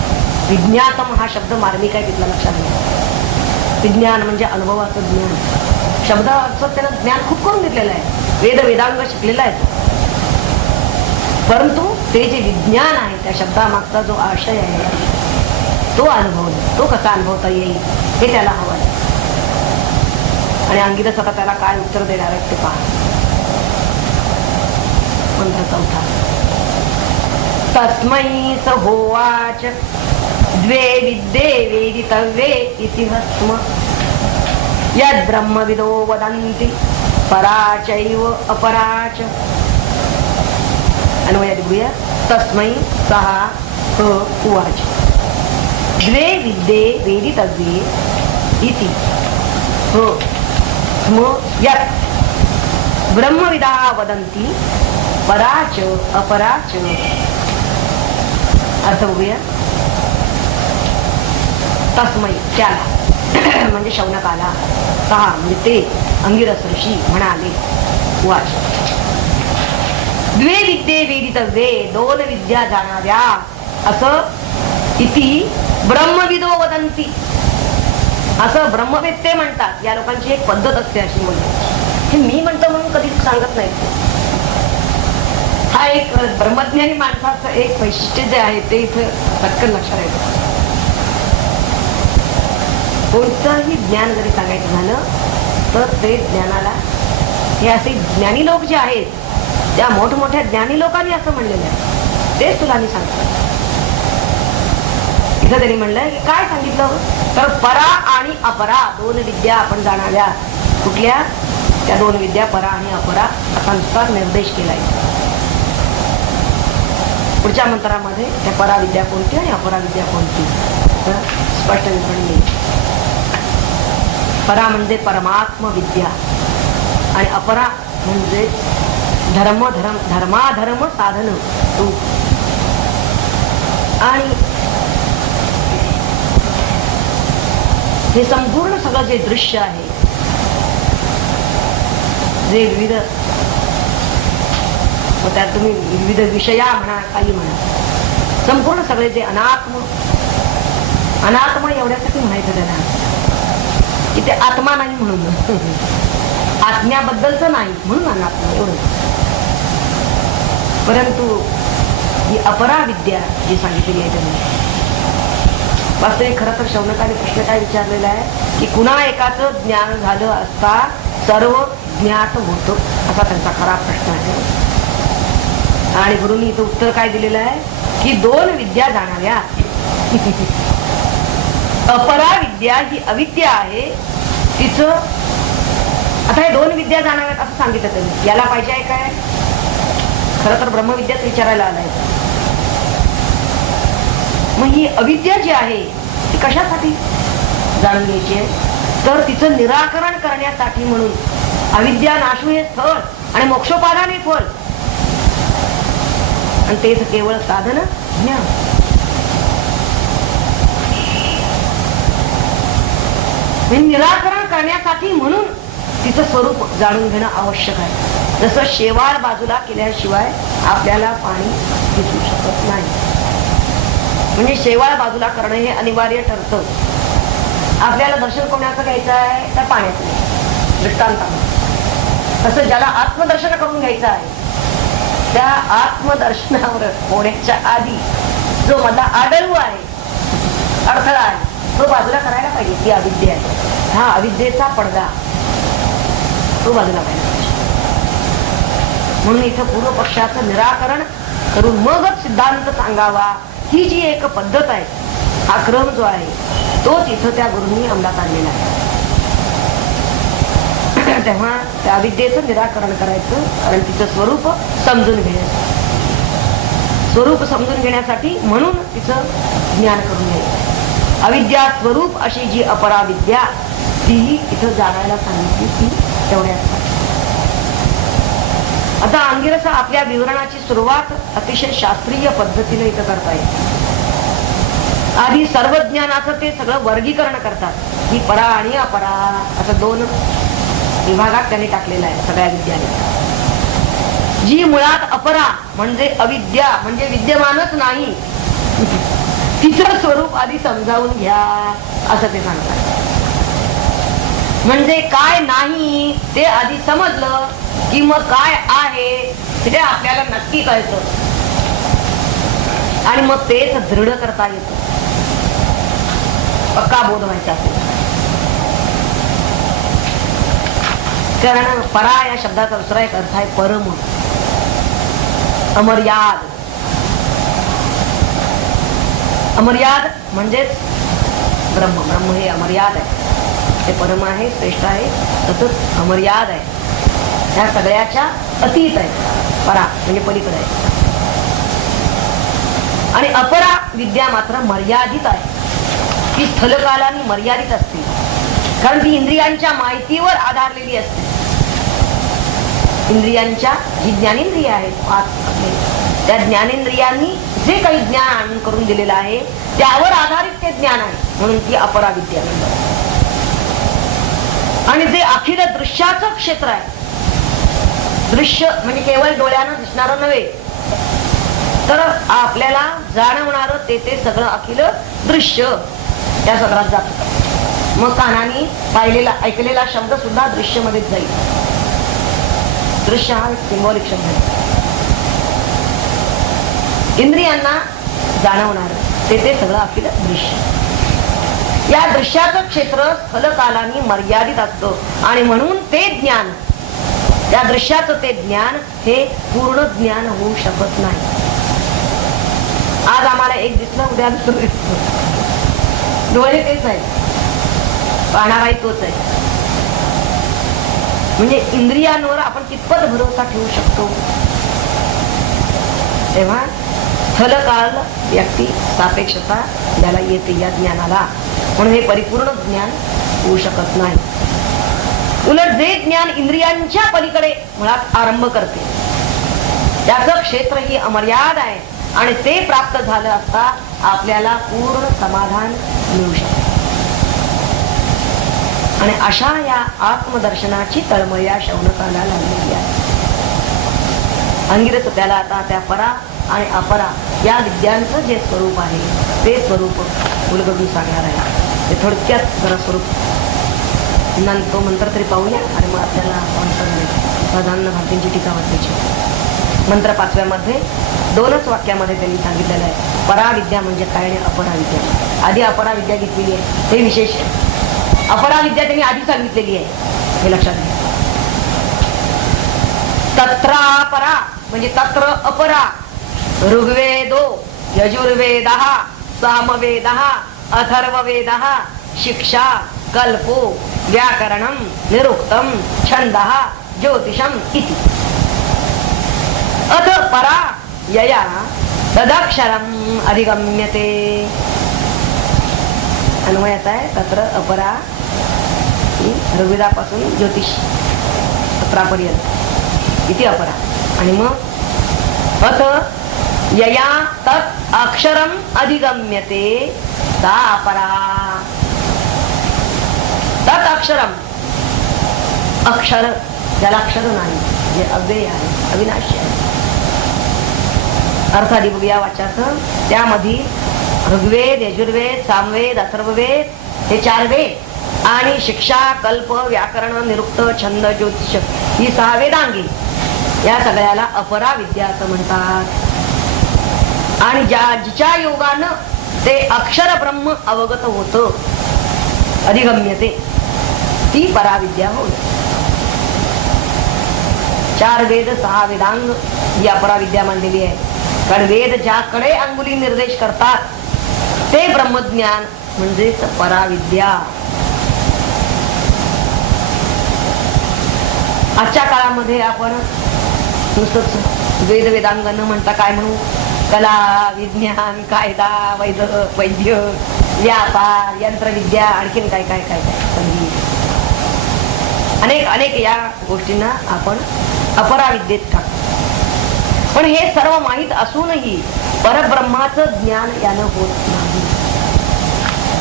विज्ञातम हा शब्द मार्मिक आहे, तिथला लक्षात घ्या. विज्ञान म्हणजे अनुभवाचं ज्ञान. शब्दाचं त्यानं ज्ञान खूप करून घेतलेलं आहे, वेद वेदांग शिकलेला आहे. परंतु ते जे विज्ञान आहे त्या शब्दामागचा जो आशय आहे तो अनुभव, तो कसा अनुभवता येईल हे त्याला हवं आहे. आणि अंगिरस आता त्याला काय उत्तर देणार आहे ते पहा. मंत्र चौथा. तस्मै स होवाच द्वे विद्ये वेदितव्ये इति हस्म यद् ब्रह्मविदो वदन्ति पराचैव अपराच. अन्वयात बघूया. तस्मै सहा उवाच द्वे विद्ये वेदितव्ये इति स्म यत् ब्रह्मविदा वदन्ति पराच अपराच. अर्थ बघूया. तस्मै त्याला म्हणजे शौनकाला, सहा म्हणजे ते अंगिरस ऋषी म्हणाले. वाच द्वे विद्ये वेदितव्ये दोन विद्या जाणाव्या असं इति ब्रह्मविदो वदन्ति असं ब्रह्मवेत्ते म्हणतात. या लोकांची एक पद्धत असते अशी म्हणतात. हे मी म्हणतो म्हणून कधीच सांगत नाही. हा एक ब्रह्मज्ञानी माणसाचं एक वैशिष्ट्य जे आहे ते इथं पटकन लक्षात येतं. कोणतंही ज्ञान जरी सांगायचं झालं तर ते ज्ञानाला हे असे ज्ञानी लोक जे आहेत त्या मोठमोठ्या ज्ञानी लोकांनी असं म्हणलेलं आहे, तेच तुला मी सांगतो. इथं त्यांनी म्हणलंय की काय सांगितलं तर परा आणि अपरा दोन विद्या आपण जाणाव्या. कुठल्या? त्या दोन विद्या परा आणि अपरा असा नुसताच निर्देश केलाय. पुढच्या मंत्रामध्ये त्या परा विद्या कोणती आणि अपरा विद्या कोणती स्पष्ट विवरण येईल. परा म्हणजे परमात्म विद्या आणि अपरा म्हणजे धर्माधर्म साधन रूप. आणि हे संपूर्ण सगळं जे दृश्य आहे, जे विविध, त्यात तुम्ही विविध विषया म्हणा, काही म्हणा, संपूर्ण सगळे जे अनात्म एवढ्यासाठी म्हणायचं त्याला की ते आत्मा नाही म्हणून, आत्म्याबद्दलच नाही म्हणून अनात्म एवढं. परंतु ही अपरा विद्या जी सांगितलेली आहे त्यांनी, वास्तविक खरं तर शौनकाने प्रश्न काय विचारलेला आहे की कुणा एकाचं ज्ञान झालं असता सर्व ज्ञात होतं, असा त्यांचा खरा प्रश्न आहे. आणि गुरुनी इथं उत्तर काय दिलेलं आहे की 2 विद्या जाणाव्या. अपरा विद्या ही अविद्या आहे, तिचं आता हे 2 विद्या जाणाव्यात असं सांगितलं त्यांनी. याला पाहिजे आहे काय, खरं तर ब्रह्मविद्याच विचारायला आलाय. मग ही अविद्या जी आहे ती कशासाठी जाणून घ्यायची आहे, तर तिचं निराकरण करण्यासाठी. म्हणून अविद्या नाशू हे स्थळ आणि मोक्षोपादान हे फळ, आणि तेच केवळ साधन ज्ञान. निराकरण करण्यासाठी म्हणून तिचं स्वरूप जाणून घेणं आवश्यक आहे. जसं शेवाळ बाजूला केल्याशिवाय आपल्याला पाणी दिसू शकत नाही, म्हणजे शेवाळ बाजूला करणं हे अनिवार्य ठरतं. आपल्याला दर्शन कोणाचं घ्यायचं आहे तर पाण्याचं दृष्टांत. असं ज्याला आत्मदर्शन करून घ्यायचं आहे, त्या आत्मदर्शनावर होण्याच्या आधी जो मला आडळू आहे, अडथळा आहे, तो बाजूला करायला पाहिजे. ती अविद्या आहे, हा अविद्येचा पडदा, तो बाजूला पाहिजे. म्हणून इथं पूर्व पक्षाचं निराकरण करून मगच सिद्धांत सांगावा, ही जी एक पद्धत आहे, हा क्रम जो आहे तोच इथं त्या गुरूंनी अंमलात आणलेला आहे. तेव्हा त्या अविद्येचं निराकरण करायचं, कारण तिचं स्वरूप समजून घेण्याचं, स्वरूप समजून घेण्यासाठी म्हणून तिचं ज्ञान करून घ्यायचं. अविद्या स्वरूप अशी जी अपरा विद्या, तीही इथं जाणायला सांगितली, ती तेवढ्याच. आता अंगिरस आपल्या विवरणाची सुरुवात अतिशय शास्त्रीय पद्धतीने इथं करता येते. आधी सर्वज्ञानाचं ते सगळं वर्गीकरण करतात, ही परा आणि अपरा असं 2 विभागात त्यांनी टाकलेलं आहे सगळ्या विद्याने. जी मुळात अपरा म्हणजे अविद्या, म्हणजे विद्यमानच नाही, तिचं स्वरूप आधी समजावून घ्या असं ते सांगतात. म्हणजे काय नाही ते आधी समजलं की मग काय आहे ते आपल्याला नक्की कळतं, आणि मग तेच दृढ करता येतं, पक्का बोध व्हायचा असेल. कारण परा या शब्दाचा दुसरा एक अर्थ आहे परम, अमर्याद. अमर्याद म्हणजेच ब्रह्म. ब्रह्म हे अमर्याद आहे, ते परम आहे, श्रेष्ठ आहे, तसंच अमर्याद आहे, ह्या सगळ्याच्या अतीत आहे. परा म्हणजे पलीकडे आहे. आणि अपरा विद्या मात्र मर्यादित आहे, ती स्थलकालाने मर्यादित असते, कारण ती इंद्रियांच्या माहितीवर आधारलेली असते. इंद्रियांच्या जी ज्ञानेंद्रिय आहेत 5, त्या ज्ञानेंद्रियांनी जे काही ज्ञान करून दिलेलं आहे त्यावर आधारित ते ज्ञान आहे, म्हणून ती अपरा विद्या. आणि जे अखिल दृश्याचं क्षेत्र आहे, दृश्य म्हणजे केवळ डोळ्यानं दिसणारं नव्हे, तर आपल्याला जाणवणारं ते सगळं अखिल दृश्य त्या सगळ्यात जात. मग कानाने पाहिलेला ऐकलेला शब्द सुद्धा दृश्य मध्येच जाईल. दृश्य हा सिंबॉलिक शब्द आहे. इंद्रियांना जाणवणार ते सगळं अखिल दृश्य. या दृश्याचं क्षेत्र स्थलकालाने मर्यादित असतं, आणि म्हणून ते ज्ञान, त्या दृश्याचं ते ज्ञान हे पूर्ण ज्ञान होऊ शकत नाही. आज आम्हाला एक दिसलं, उद्या दुसरं दिसतं. डोळे तेच आहे, पाहणाराही तोच आहे. म्हणजे इंद्रियांवर आपण कितपत भरोसा ठेवू शकतो. तेव्हा स्थलकाल व्यक्ती सापेक्षता ज्याला येते या ज्ञानाला, म्हणून हे परिपूर्ण ज्ञान होऊ शकत नाही. उलट जे ज्ञान इंद्रियांच्या पलीकडे मुळात आरंभ करते त्याचं क्षेत्र ही अमर्याद आहे, आणि ते प्राप्त झालं असता आपल्याला पूर्ण समाधान मिळू शकते. आणि अशा या आत्मदर्शनाची तळमळ या शौनकाला लागलेली आहे. अंगिरस त्याला आता त्या परा आणि अपरा या विद्यांचं जे स्वरूप आहे ते स्वरूप उलगडून सांगणार आहे. ते थोडक्यात जरा स्वरूप तो मंत्र तरी पाहूया आणि मग आपल्याला साधारण भारतींची टीका वाचायची. मंत्र 5व्या मध्ये 2च वाक्यामध्ये त्यांनी सांगितलेलं आहे परा विद्या म्हणजे काय आणि अपरा विद्या. आधी अपरा विद्या घेतलेली आहे ते विशेष आहे. अपरा विद्या त्यांनी आधी सांगितलेली आहे हे लक्षात घ्या. तत्रा परा म्हणजे तत्र अपरा ऋग्वेदो यजुर्वेदः सामवेदः अथर्ववेदः शिक्षा कल्पो व्याकरणं निरुक्तं छंदः ज्योतिषम इति. अथ परा यया तदक्षरम अधिगम्यते. अन्वयाचा आहे तत्र अपरा ऋग्वेदापासून ज्योतिष तत्रापर्यंत इति अपरा. आणि मग अथ यया तत् अक्षरम अधिगम्यते सा अपरा. तत् अक्षरम अक्षर ज्याला अक्षर नाही जे अव्यय आहे अविनाशी आहे. अर्थ आधी बघूया वाच्यार्थ. त्यामध्ये ऋग्वेद यजुर्वेद सामवेद अथर्ववेद हे 4 वेद आणि शिक्षा कल्प व्याकरण निरुक्त छंद ज्योतिष ही 6 वेदांगी या सगळ्याला अपरा विद्या असं म्हणतात. आणि जिच्या योगानं ते अक्षर ब्रह्म अवगत होतं अधिगम्यते ती पराविद्या होय. 4 वेद 6 वेदांग ही अपराविद्या मानलेली आहे. कारण वेद ज्याकडे अंगुली निर्देश करतात ते ब्रह्मज्ञान म्हणजेच पराविद्या. आजच्या काळामध्ये आपण नुसतंच वेद वेदांग न म्हणता काय म्हणू कला विज्ञान कायदा वैद्य व्यापार यंत्रविद्या आणखीन काय काय काय काय संगीत अनेक या गोष्टींना आपण अपराविद्येत टाकतो. पण हे सर्व माहित असूनही परब्रह्माचं ज्ञान यानं होत नाही.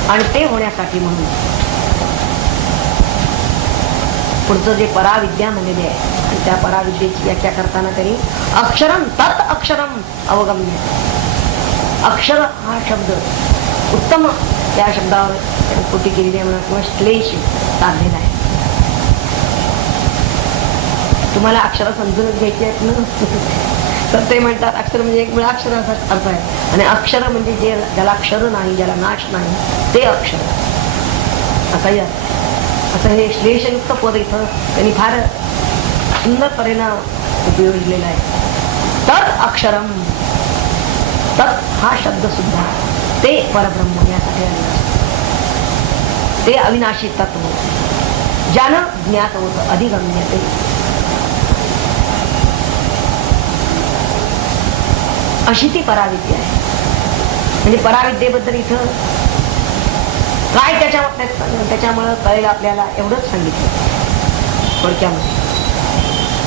आणि ते होण्यासाठी म्हणून पुढचं जे पराविद्या म्हणलेले आहे आणि त्या पराविद्येची व्याख्या करताना त्यांनी अक्षरम तत् अक्षरम अवगम्य. अक्षर हा शब्द उत्तम त्या शब्दावर कोटी केलेली आहे किंवा श्लेष साधलेला आहे. तुम्हाला अक्षर समजूनच घ्यायची आहेत ना तर ते म्हणतात अक्षर म्हणजे एक मुळाक्षर असा अर्थ आहे. आणि अक्षर म्हणजे जे ज्याला अक्षर नाही ज्याला नाश नाही ते अक्षर असाही असं हे श्लेषयुक्त पद इथं त्यांनी फार सुंदर परिणाम उपयोजलेला आहे. तत् अक्षरम तत् हा शब्द सुद्धा ते परब्रह्म यासाठी ते अविनाशी तत्व ज्यानं ज्ञात होत अधिगम्यते. अशी ती पराविद्या आहे. म्हणजे पराविद्येबद्दल इथं काय त्याच्यामुळं कळेल आपल्याला एवढंच सांगितलं थोडक्यामध्ये.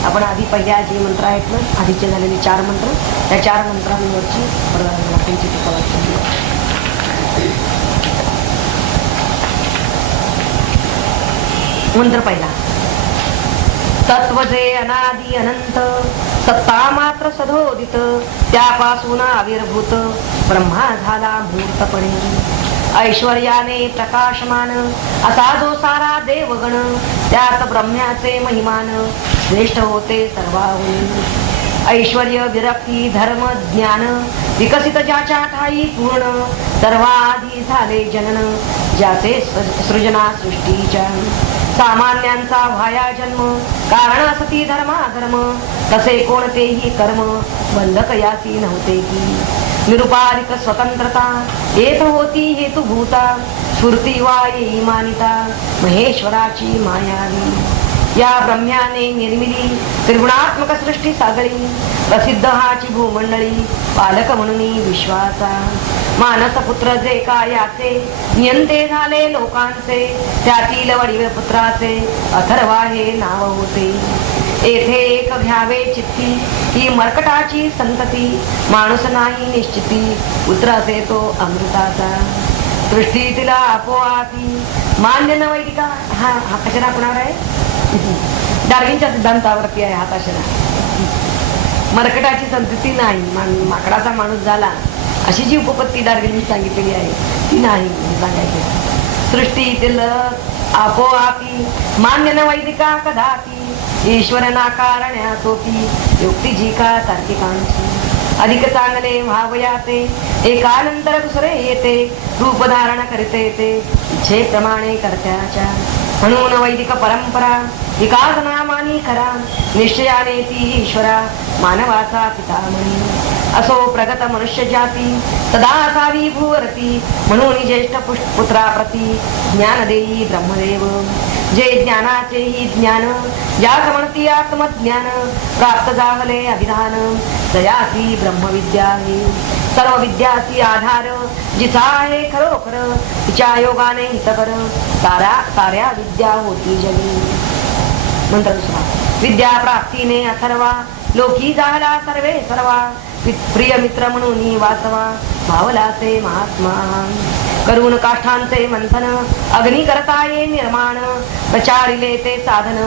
आपण आधी पहिल्या जे मंत्र आहेत ना आधीचे झालेले 4 मंत्र त्या 4 मंत्रांवरची वाक्यांची टीका वाचली. मंत्र पहिला तत्व जे अनादि अनंत सत्ता मात्र सदोदित त्यापासून आविर्भूत ब्रह्मा झाला मूर्तपणे. ऐश्वर्याने प्रकाशमान असा जो सारा देवगण त्यात ब्रह्म्याचे महिमान श्रेष्ठ होते सर्वाहून. ऐश्वर्य विरक्ती धर्म ज्ञान विकसित ज्याच्या ठाई पूर्ण सर्वाधी झाले जनन ज्याचे सृजना सृष्टीच्या. सामान्यांचा व्हाया जन्म कारण असती धर्माधर्म तसे कोणतेही कर्म बंधक यासी नव्हते की. निरुपाधिक स्वतंत्रता येत होती हेतुभूता स्फूर्ती वा येई मानिता महेश्वराची मायावी. या ब्रह्म्याने निर्मिली त्रिगुणात्मक सृष्टी सागळी प्रसिद्ध हाची भूमंडळी पालक म्हणून विश्वाचा. मानस पुत्र जे कायाचे नियंते झाले लोकांचे त्यातील वडिल पुत्राचे अथर्वा हे नाव होते. येथे एक घ्यावे चित्ती ही मरकटाची संतती माणूस नाही निश्चिती उतरासे तो अमृताचा सृष्टी तिला आपोआपी मान्य न वैदिका. हा हा कशाला कुणावर आहे? डार्विनच्या सिद्धांतावरती आहे. हा कशाला मरकटाची संतती नाही, माकडाचा माणूस झाला अशी जी उपपत्ती डार्विनने सांगितलेली आहे ती नाही सांगायची. सृष्टीतील आपोआपी मान्य न वैदिका कदापि ईश्वर नाकारण्या तोटी युक्ती जी का तार्किकांची अधिक चांगले व्हावयाचे एकानंतर दुसरे येते रूप धारण करते येते इच्छे प्रमाणे कर्त्याच्या म्हणून वैदिक परंपरा विकास नामानी खरा निश्चयाने ती ईश्वरा मानवाचा पिता म्हणी असो प्रगत मनुष्य जाती सदा असावी भूवरती म्हणून ज्येष्ठ पुत्राप्रती ज्ञान देई ब्रह्मदेव जे ज्ञानाचे ही ज्ञान ज्या म्हणती आत्मज्ञान प्राप्त झाले अभिधान दयासी ब्रह्मविद्या हे सर्व विद्याची आधार जिचा आहे खरोखर तिच्या योगाने हितकर साऱ्या विद्या होती जगी. मंत्र दुसरा. विद्या प्राप्तीने अथर्वा लोकी झाला सर्वे सर्वा प्रिय मित्र म्हणून वासवा भावलाचे महात्मा करून काष्ठांचे मंथन अग्नी करता ये निर्माण प्रचारिले ते साधन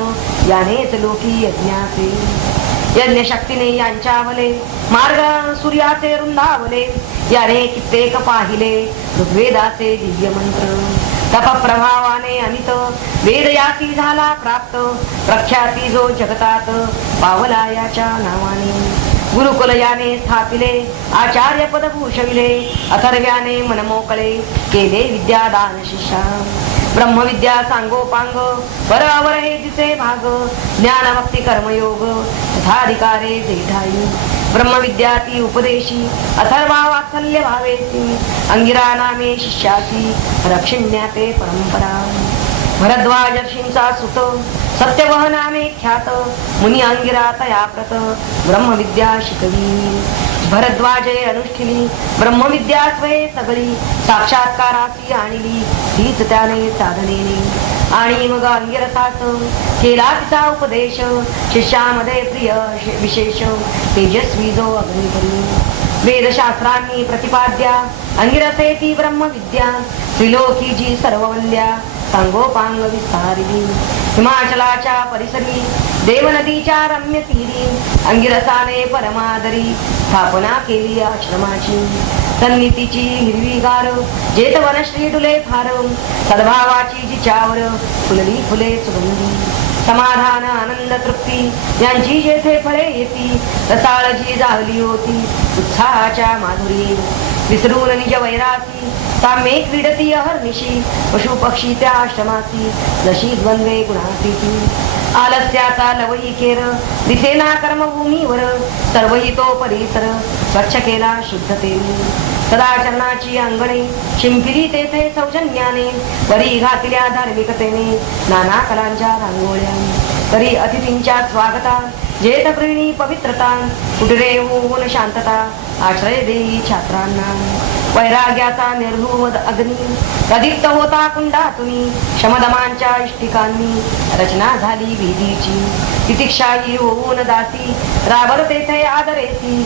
यानेच लोकी यज्ञाचे यज्ञ शक्तीने यांच्यावले मार्ग सूर्याचे रुंदावले याने कित्येक पाहिले ऋग्वेदाचे दिव्य मंत्र तप प्रभावाने अमित वेद याती झाला प्राप्त प्रख्याती जो जगतात पावला याच्या नावाने गुरुकुल याने स्थापिले आचार्य पद भूषविले अथर्व्याने मनमोकळे केले विद्यादान शिष्या ब्रह्मविद्या सांगोपांग पर अवर हे दिसे भाग ज्ञान भक्ती कर्मयोग तथाधिकारे जेठाई ब्रह्मविद्या ती उपदेशी अथर्वा वात्सल्य भावेसी अंगिरा नामे शिष्याची रक्षिण्याते परंपरा भरद्वाज ऋषींचा सुत सत्यवह नामे ख्यात मुनी अंगिरा तया प्रत ब्रह्मविद्या शिकवी भरद्वाजे अनुष्ठिली ब्रह्मविद्या स्वये सगळी साक्षात्काराची आणली तीच त्याने साधनेने आणि मग अंगिरसाच केला तिचा उपदेश शिष्यामध्ये प्रिय विशेष तेजस्वी जो अग्निपरी वेदशास्त्रांनी प्रतिपाद्या अंगिरसे ती ब्रह्मविद्या त्रिलोकी जी सर्ववंद्या सांगोपांग विस्तारिली हिमाचलाच्या परिसरी देवनदीच्या रम्य तीरी अंगिरसाने परमादरी स्थापना केली आश्रमाची सन्नितीची हिरवीगार जेतवन श्री डुले फार सद्भावाची जिच्यावर फुलली फुले सुगंधी समाधान आनंद तृप्ती यांची जेथे फळे येती रसाळ जी जाहली होती उत्साहाच्या माधुरी विसरून निज वैरासी साम्ये क्रीडती अहर्निशी पशु पक्षी त्या आश्रमासी जशी द्वंद्वे गुणासी आलस्याचा लवई केर दिसेना कर्मभूमीवर सर्वही तो परिसर स्वच्छ केला शुद्धतेने सदाचरणाची अंगणे शिंपिरी तेथे सौजन्याने परी घातल्या धार्मिकतेने नाना कलांच्या रांगोळ्या तरी अतिथींच्या स्वागता जेत प्रेणी पवित्रता कुटरे होऊन शांतता आश्रय देई छात्रांना वैराग्याचा निर्धूम अग्नी प्रदीप्त होता कुंडातुनी शमदमांच्या इष्टिकांनी रचना झाली विधीची तितिक्षाही होऊन दासी राबर तेथे आदरेसी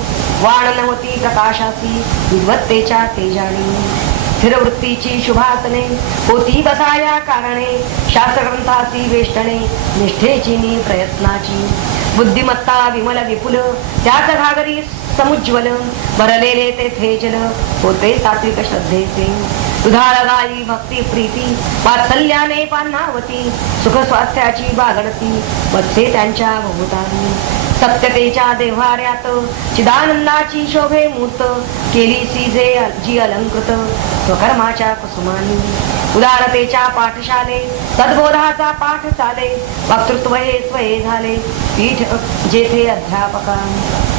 वाण नव्हती प्रकाशासी विद्वत्तेच्या तेजाणी स्थिरवृत्तीची शुभासने होती बसाया कारणे शास्त्रग्रंथाची वेष्टणे निष्ठेची प्रयत्नाची बुद्धिमत्ता विमल विपुल त्याच घागरी समुज्वल भरलेले तेथे जल होते सात्विक श्रद्धेचे उधाळ गाई भक्ती प्रीती वात्सल्याने पान्हावती सुख स्वास्थ्याची बागडती वत्से त्यांच्या भोवताली सत्यतेच्या देव्हाऱ्यात चिदानंदाची शोभे मूर्त केली सीजे जी अलंकृत स्वकर्माच्या कुसुमानी उदारतेच्या पाठशाले सद्बोधाचा पाठ चाले वक्तृत्व हे स्वये झाले पीठ जेथे अध्यापका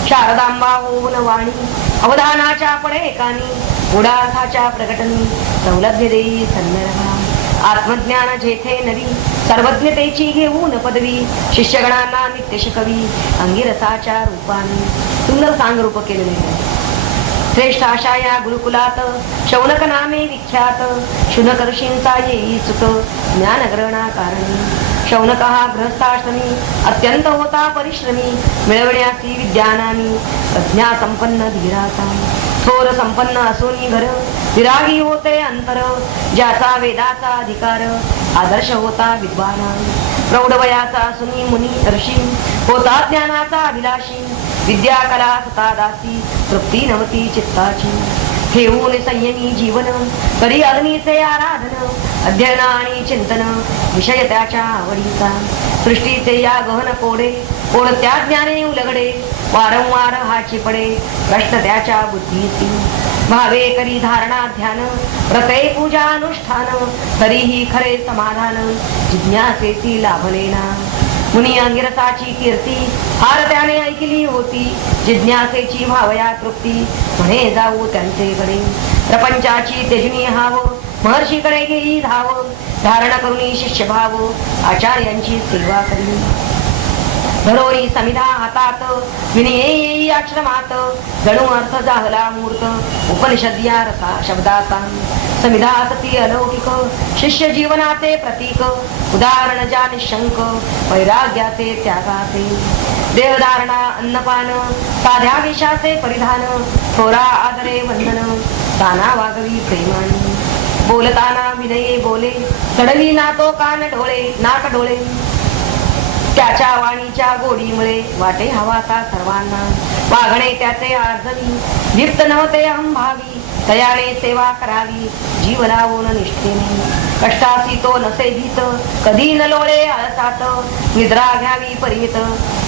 शारदांबा होऊन वाणी अवधानाच्या पडेकानी गुडार्थाच्या प्रकटनी सौलभ्य देई सन्मरहा आत्मज्ञान जेथे नवी सर्वज्ञतेची घेऊन पदवी शिष्यगणांना नित्य शिकवी अंगिरसाच्या रूपाने सुंदर सांगरूप केलेले श्रेष्ठ अशा या गुरुकुलात शौनक नामे विख्यात शुनक ऋषींचा येई सुत ज्ञानग्रहणा कारणी शौनक हा गृहस्थाश्रमी अत्यंत होता परिश्रमी, मिळवण्याची विद्यानानी प्रज्ञा संपन्न धीराचा. थोर संपन्न असूनी घर, विरागी होते अंतर, ज्याचा वेदाचा अधिकार आदर्श होता विद्वाना. प्रौढ वयाचा असूनी मुनी ऋषी, होता ज्ञानाचा अभिलाषी, विद्या कला सता दासी, तृप्ती नवती चित्ताची. ठेवून संयमी जीवन, करी अग्नीचे आराधन, अध्ययन आणि चिंतन, विषय त्याच्या आवडीचा. सृष्टीचे या गहन कोडे, कोणत्या ज्ञाने उलगडे, वारंवार हाची पडे प्रश्न त्याच्या बुद्धीसी. भावे करी धारणा ध्यान, व्रते पूजा अनुष्ठान, तरीही खरे समाधान, जिज्ञासेची लाभलेना. मुनी अंगिरसाची कीर्ती, फार त्याने ऐकली होती, जिज्ञासेची भावया तृप्ती, म्हणे जाऊ त्यांचेकडे. प्रपंचाची तेजनी हाव, महर्षीकडे घेई धाव, धारण करून शिष्यभाव, आचार्यांची सेवा करी. धरोरी समिधा हातात, विनये येई आश्रमात, जणू अर्थ जाहला मूर्त, उपनिषद या रसा शब्दाचा. समिधा सती अलौकिक, शिष्य जीवनाचे प्रतीक, उदाहरण ज्या निशंक, वैराग्याचे त्यागाचे. देहधारणा अन्नपान, साध्या विषाचे परिधान, थोरा आदरे वंदन, ताना वागवी प्रेमाने. बोलताना विनये बोले, चढवी ना तो कान डोळे नाक डोळे, त्याच्या वाणीच्या गोडीमुळे वाटे हवासा सर्वांना. वागणे त्याचे आर्जवी, लिप्त नव्हते अहंभावी, तयाने सेवा करावी जीव लावून निष्ठेने. कष्टाची तो नसे भीत, कधी न लोळे आळसात, निद्रा घ्यावी परिमित,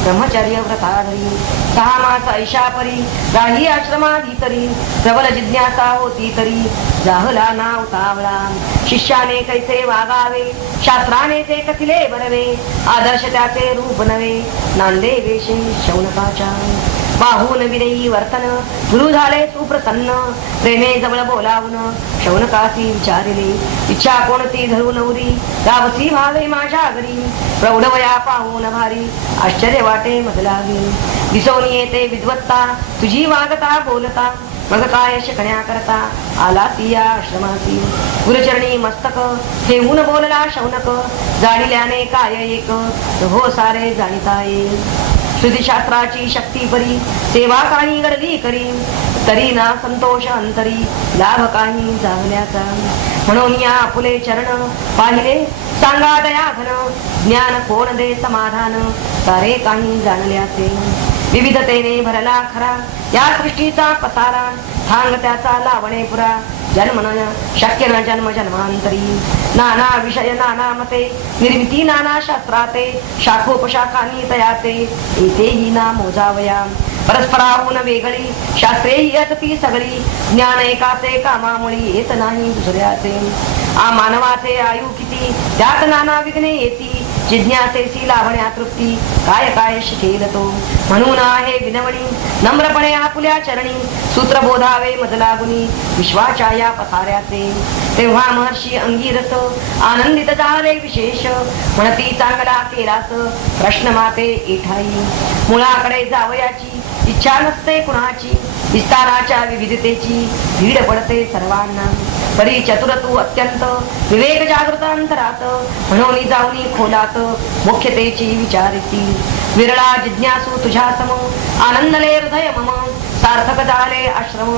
ब्रह्मचर्य व्रताधरी. 6 मास ऐशा परी, राही आश्रमाधीतरी, प्रबल जिज्ञासा होती तरी, जाहला ना उतावळा. शिष्याने कैसे वागावे, शास्त्राने ते कथिले बरवे, आदर्श त्याचे रूप नवे, नांदे वेशे शौनकाच्या. बाहून विनयी वर्तन, गुरु झाले सुप्रसन्न, प्रेमे जवळ बोलावून शौनकासी विचारिले. इच्छा कोणती धरू नवरी, रावसी भावे माझ्या घरी, प्रौढ वया पाहून भारी, आश्चर्य वाटे मजलावी. दिसोन येते विद्वत्ता, तुझी वागता बोलता, मग काय शिकण्या करता आला ती या आश्रमासी. गुरुचरणी मस्तक ठेवून बोलला शौनक, जाणिल्याने काय एक, हो सारे जाणिता येईल. श्रुतिशास्त्राची शक्ती परी, सेवा काही घडली करी, तरी ना संतोष अंतरी, लाभ काही जागल्याचा. म्हणून या आपुले चरण पाहिले, सांगा दया घन, ज्ञान कोण दे समाधान, सारे काही जाणल्याचे. विविधतेने भरला खरा या सृष्टीचा पसारा, थांग त्याचा लावणे पुरा, जन्म न शक्य न जन्म जन्मांतरी. नाना विषय नाना मते, निर्मिती नाना शास्त्राते, शाखोपशाखांनी तयाचे, येतेही ना मोजावया. परस्पराहून वेगळी शास्त्रेही असती सगळी, ज्ञान एकाचे कामामुळे येत नाही दुसऱ्याचे. मानवाचे आयु किती, त्यात नाना विघ्ने येती, जिज्ञासेची लाभण्या तृप्ती, काय काय शिकेल तो. म्हणून आहे विनवणी नम्रपणे आपुल्या चरणी, सूत्र बोधावे मजला गुणी, विश्वाच्या या पसाऱ्याचे. तेव्हा महर्षी अंगिरस आनंदित झाले विशेष, म्हणती चांगला केलास प्रश्न माते एठाई. मुळाकडे जावयाची इच्छा नसते कुणाची, विस्ताराच्या विविधतेची भीड पडते सर्वांना. परी चतुर तू अत्यंत, विवेक जागृत अंतरात, म्हणून जाऊनी खोलात मुख्यतेची विचारिती. विरळा जिज्ञासू तुझ्या सम, आनंदले हृदय मम, सार्थक झाले आश्रम,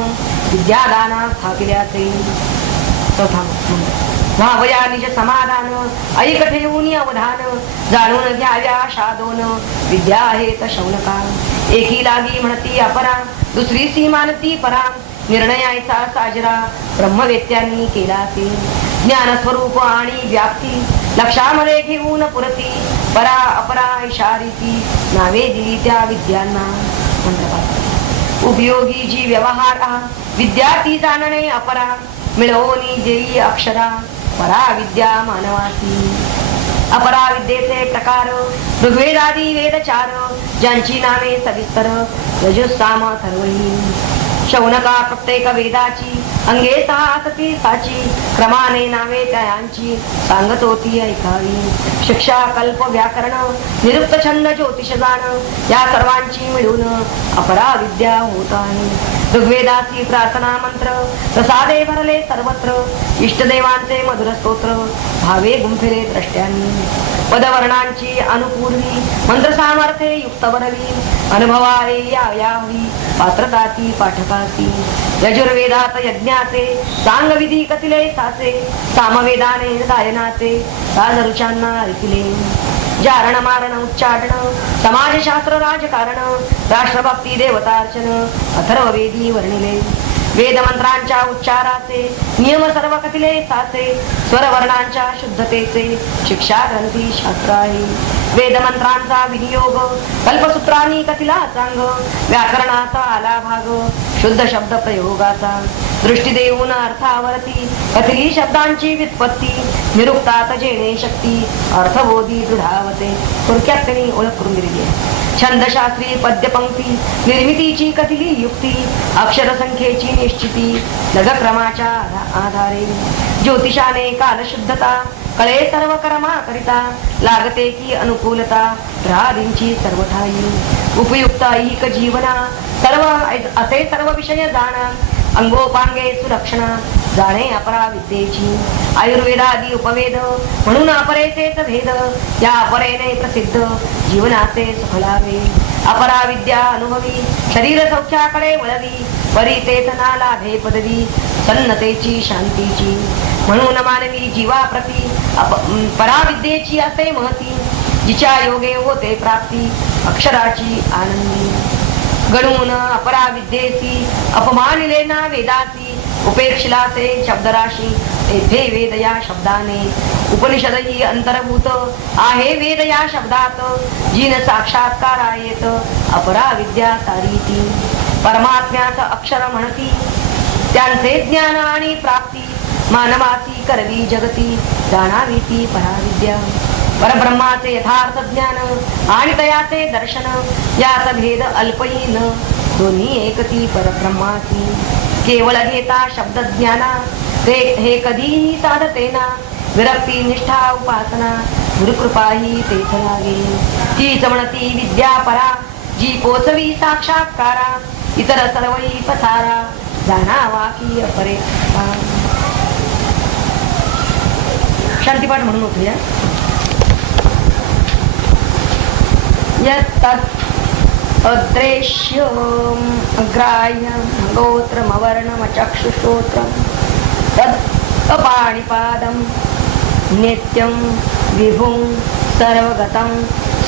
विद्यादाना स्थापिल्याचे. व्हावया निज समाधान, ऐक ठेवून अवधान, जाणून घ्याव्या शादोन, विद्या आहेत शौनका. एकी लागी म्हणती अपरा, दुसरी सी मानती परा, निर्णयाचा साजरा ब्रह्मवेत्यांनी केला ते. ज्ञानस्वरूप आणि व्याप्ती लक्षामध्ये घेऊन पुरती, परा अपरा इशारिती, नावे दिली त्या विद्यांना. उपयोगी जी व्यवहारा, विद्या ती जाणणे अपरा, मिळवणी देई अक्षरा, परा विद्या मानवासी. अपरा विद्येचे प्रकार ऋग्वेदादी वेदचार, ज्यांची नावे सविस्तर यजुस्साम सर्वही. शौनका प्रत्येक वेदाची अंगे 6 असती साची, क्रमाने नावे त्यांची सांगत होती ऐकावी. शिक्षा कल्प व्याकरण निरुक्त छंद ज्योतिष जाण, या सर्वांची मिळून अपरा विद्या होत आहे. ऋग्वेदासी प्रार्थना मंत्र प्रसादे भरले सर्वत्र इष्टदेवांचे मधुर स्तोत्र भावे गुंफिले द्रष्ट्यांनी पदवर्णांची अनुपूर्वी मंत्र सामर्थ्ये युक्त बरवी अनुभवारे यावी पात्रताती पाठकासी यजुर्वेदात यज्ञाचे सांगविधी कथिले साचे सामवेदाने गायनाचे राजऋचांना ऐकिले जारण मारण उच्चाटन समाजशास्त्र राजकारण राष्ट्रभक्ती देवतार्चन अथर्ववेदी वर्णिले वेद मंत्रांच्या उच्चाराचे नियम सर्व कथिले साचे स्वरवर्णांच्या शुद्धतेचे शिक्षा ग्रंथी शास्त्र आहे वेद मंत्रांचा विनियोग कल्पसूत्रांनी कथिला सांग व्याकरणाचा आला भाग शुद्ध शब्द प्रयोगाचा दृष्टी देऊन अर्थावरती कथिली शब्दांची व्युत्पत्ती निरुक्तात जेणे शक्ती अर्थबोधी दृढावते थोडक्यात त्यांनी ओळख करून दिलेली आहे छंदशास्त्री पद्यपंक्ती निर्मितीची कथिली युक्ती अक्षर संख्येची निश्चिती लघक्रमाच्या आधारे ज्योतिषाने कालशुद्धता कळे सर्व कर्मा करिता लागते की अनुकूलता राधींची सर्व ठाई उपयुक्त ऐक जीवना सर्व असे सर्व विषय जाणा अंगोपांगे सुलक्षणा जाणे अपरा विद्येची आयुर्वेदादी उपवेद म्हणून अपरेचेच भेद या अपरेने प्रसिद्ध जीवनाचे सफलावे अपरा विद्या अनुभवी शरीर सौख्याकडे वळवी परी तेथना लाभे पदवी सन्नतेची शांतीची म्हणून मानवी जीवाप्रती पराविद्येची असे महती जिच्या योगे होते प्राप्ती अक्षराची आनंदी गणून अपरा विद्येची अपमानिले ना वेदासी उपेक्षिलासे शब्दराशी येथे वेद या शब्दाने उपनिषद ही अंतर्भूत आहे वेद या शब्दात जीन साक्षात्कार येत अपरा विद्या तारीती परमात्म्याच अक्षर म्हणती त्यांचे ज्ञान आणि प्राप्ती मानवाची करवी जगती जाणावी पराविद्या परब्रह्माचे यथार्थ ज्ञान आणि तयाचे दर्शन यात भेद अल्पहीन दोन्ही एकती परब्रह्माची केवळ घेता शब्द ज्ञाना ते हे कधीही साधतेना विरक्ती निष्ठा उपासना गुरुकृपा ही तेथ लागे तीच म्हणती विद्या परा जी पोचवी साक्षात्कारा इतर सर्वही पसारा जाणावा की अपरे शांतीपाठ म्हणून होतो यत्तत् अदृश्यम् अग्राह्यं गोत्रमवर्णमचक्षुश्रोत्रं तत् अपाणिपादं नित्यं विभुं सर्वगतं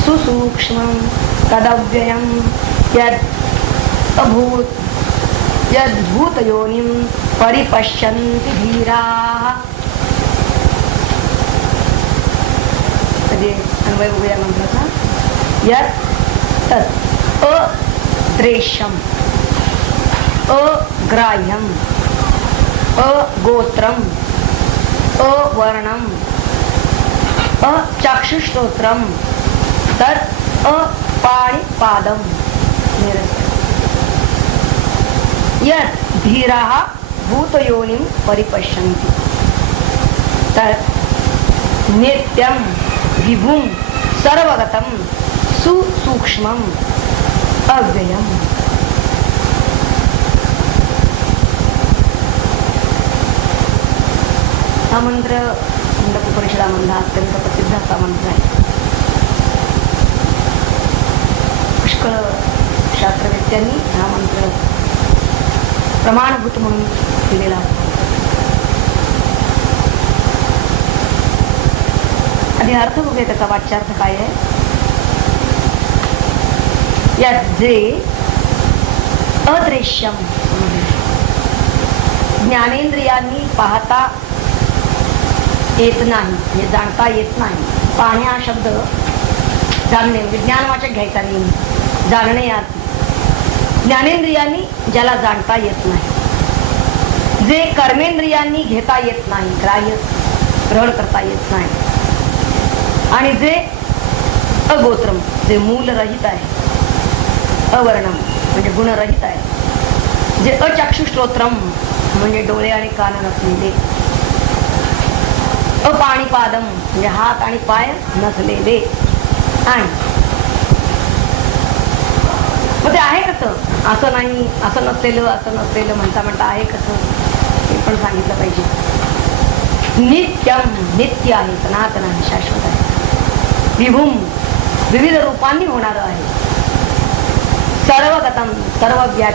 सुसूक्ष्मं तदव्ययं यद्भूतयोनिं परिपश्यन्ति धीराः अन्वय बघूया मंत्राचा यत् अदृश्यम् अग्राह्यम् अगोत्रम् अवर्णम् अचक्षुश्रोत्रम् तत् अपाणिपादम् यत् धीराः भूतयोनिं परिपश्यन्ति तत् नित्यं विभुं सर्वगतं सुसूक्ष्मम् अव्ययम् हा मंत्र मुंडकोपनिषदामधला अत्यंत प्रसिद्ध असा मंत्र आहे. पुष्कळ शास्त्रवेत्यांनी हा मंत्र प्रमाणभूत म्हणून दिलेला आहे. आधी अर्थ बघूया त्याचा वाच्यार्थ काय आहे. यात जे अदृश्यम ज्ञानेंद्रियांनी पाहता येत नाही, हे जाणता येत नाही. पाहणे हा शब्द जाणणे विज्ञानवाचक घ्यायचा नाही, जाणणे यात ज्ञानेंद्रियांनी ज्याला जाणता येत नाही, जे कर्मेंद्रियांनी घेता येत नाही, ग्राह्य ग्रहण करता येत नाही, आणि जे अगोत्रम जे मूलरहित आहे, अवर्णम म्हणजे गुणरहित आहे, जे अचक्षुश्रोत्रम म्हणजे डोळे आणि कान नसलेले, अपाणिपादम म्हणजे हात आणि पाय नसलेले. आणि मग ते आहे कसं असं असं नाही, असं नसलेलं म्हणता म्हणता आहे कसं हे पण सांगितलं पाहिजे. नित्यम नित्य आहे, सनातन आहे, शाश्वत आहे. विभूम विविध रूपांनी होणार आहे. सर्वगतम सर्व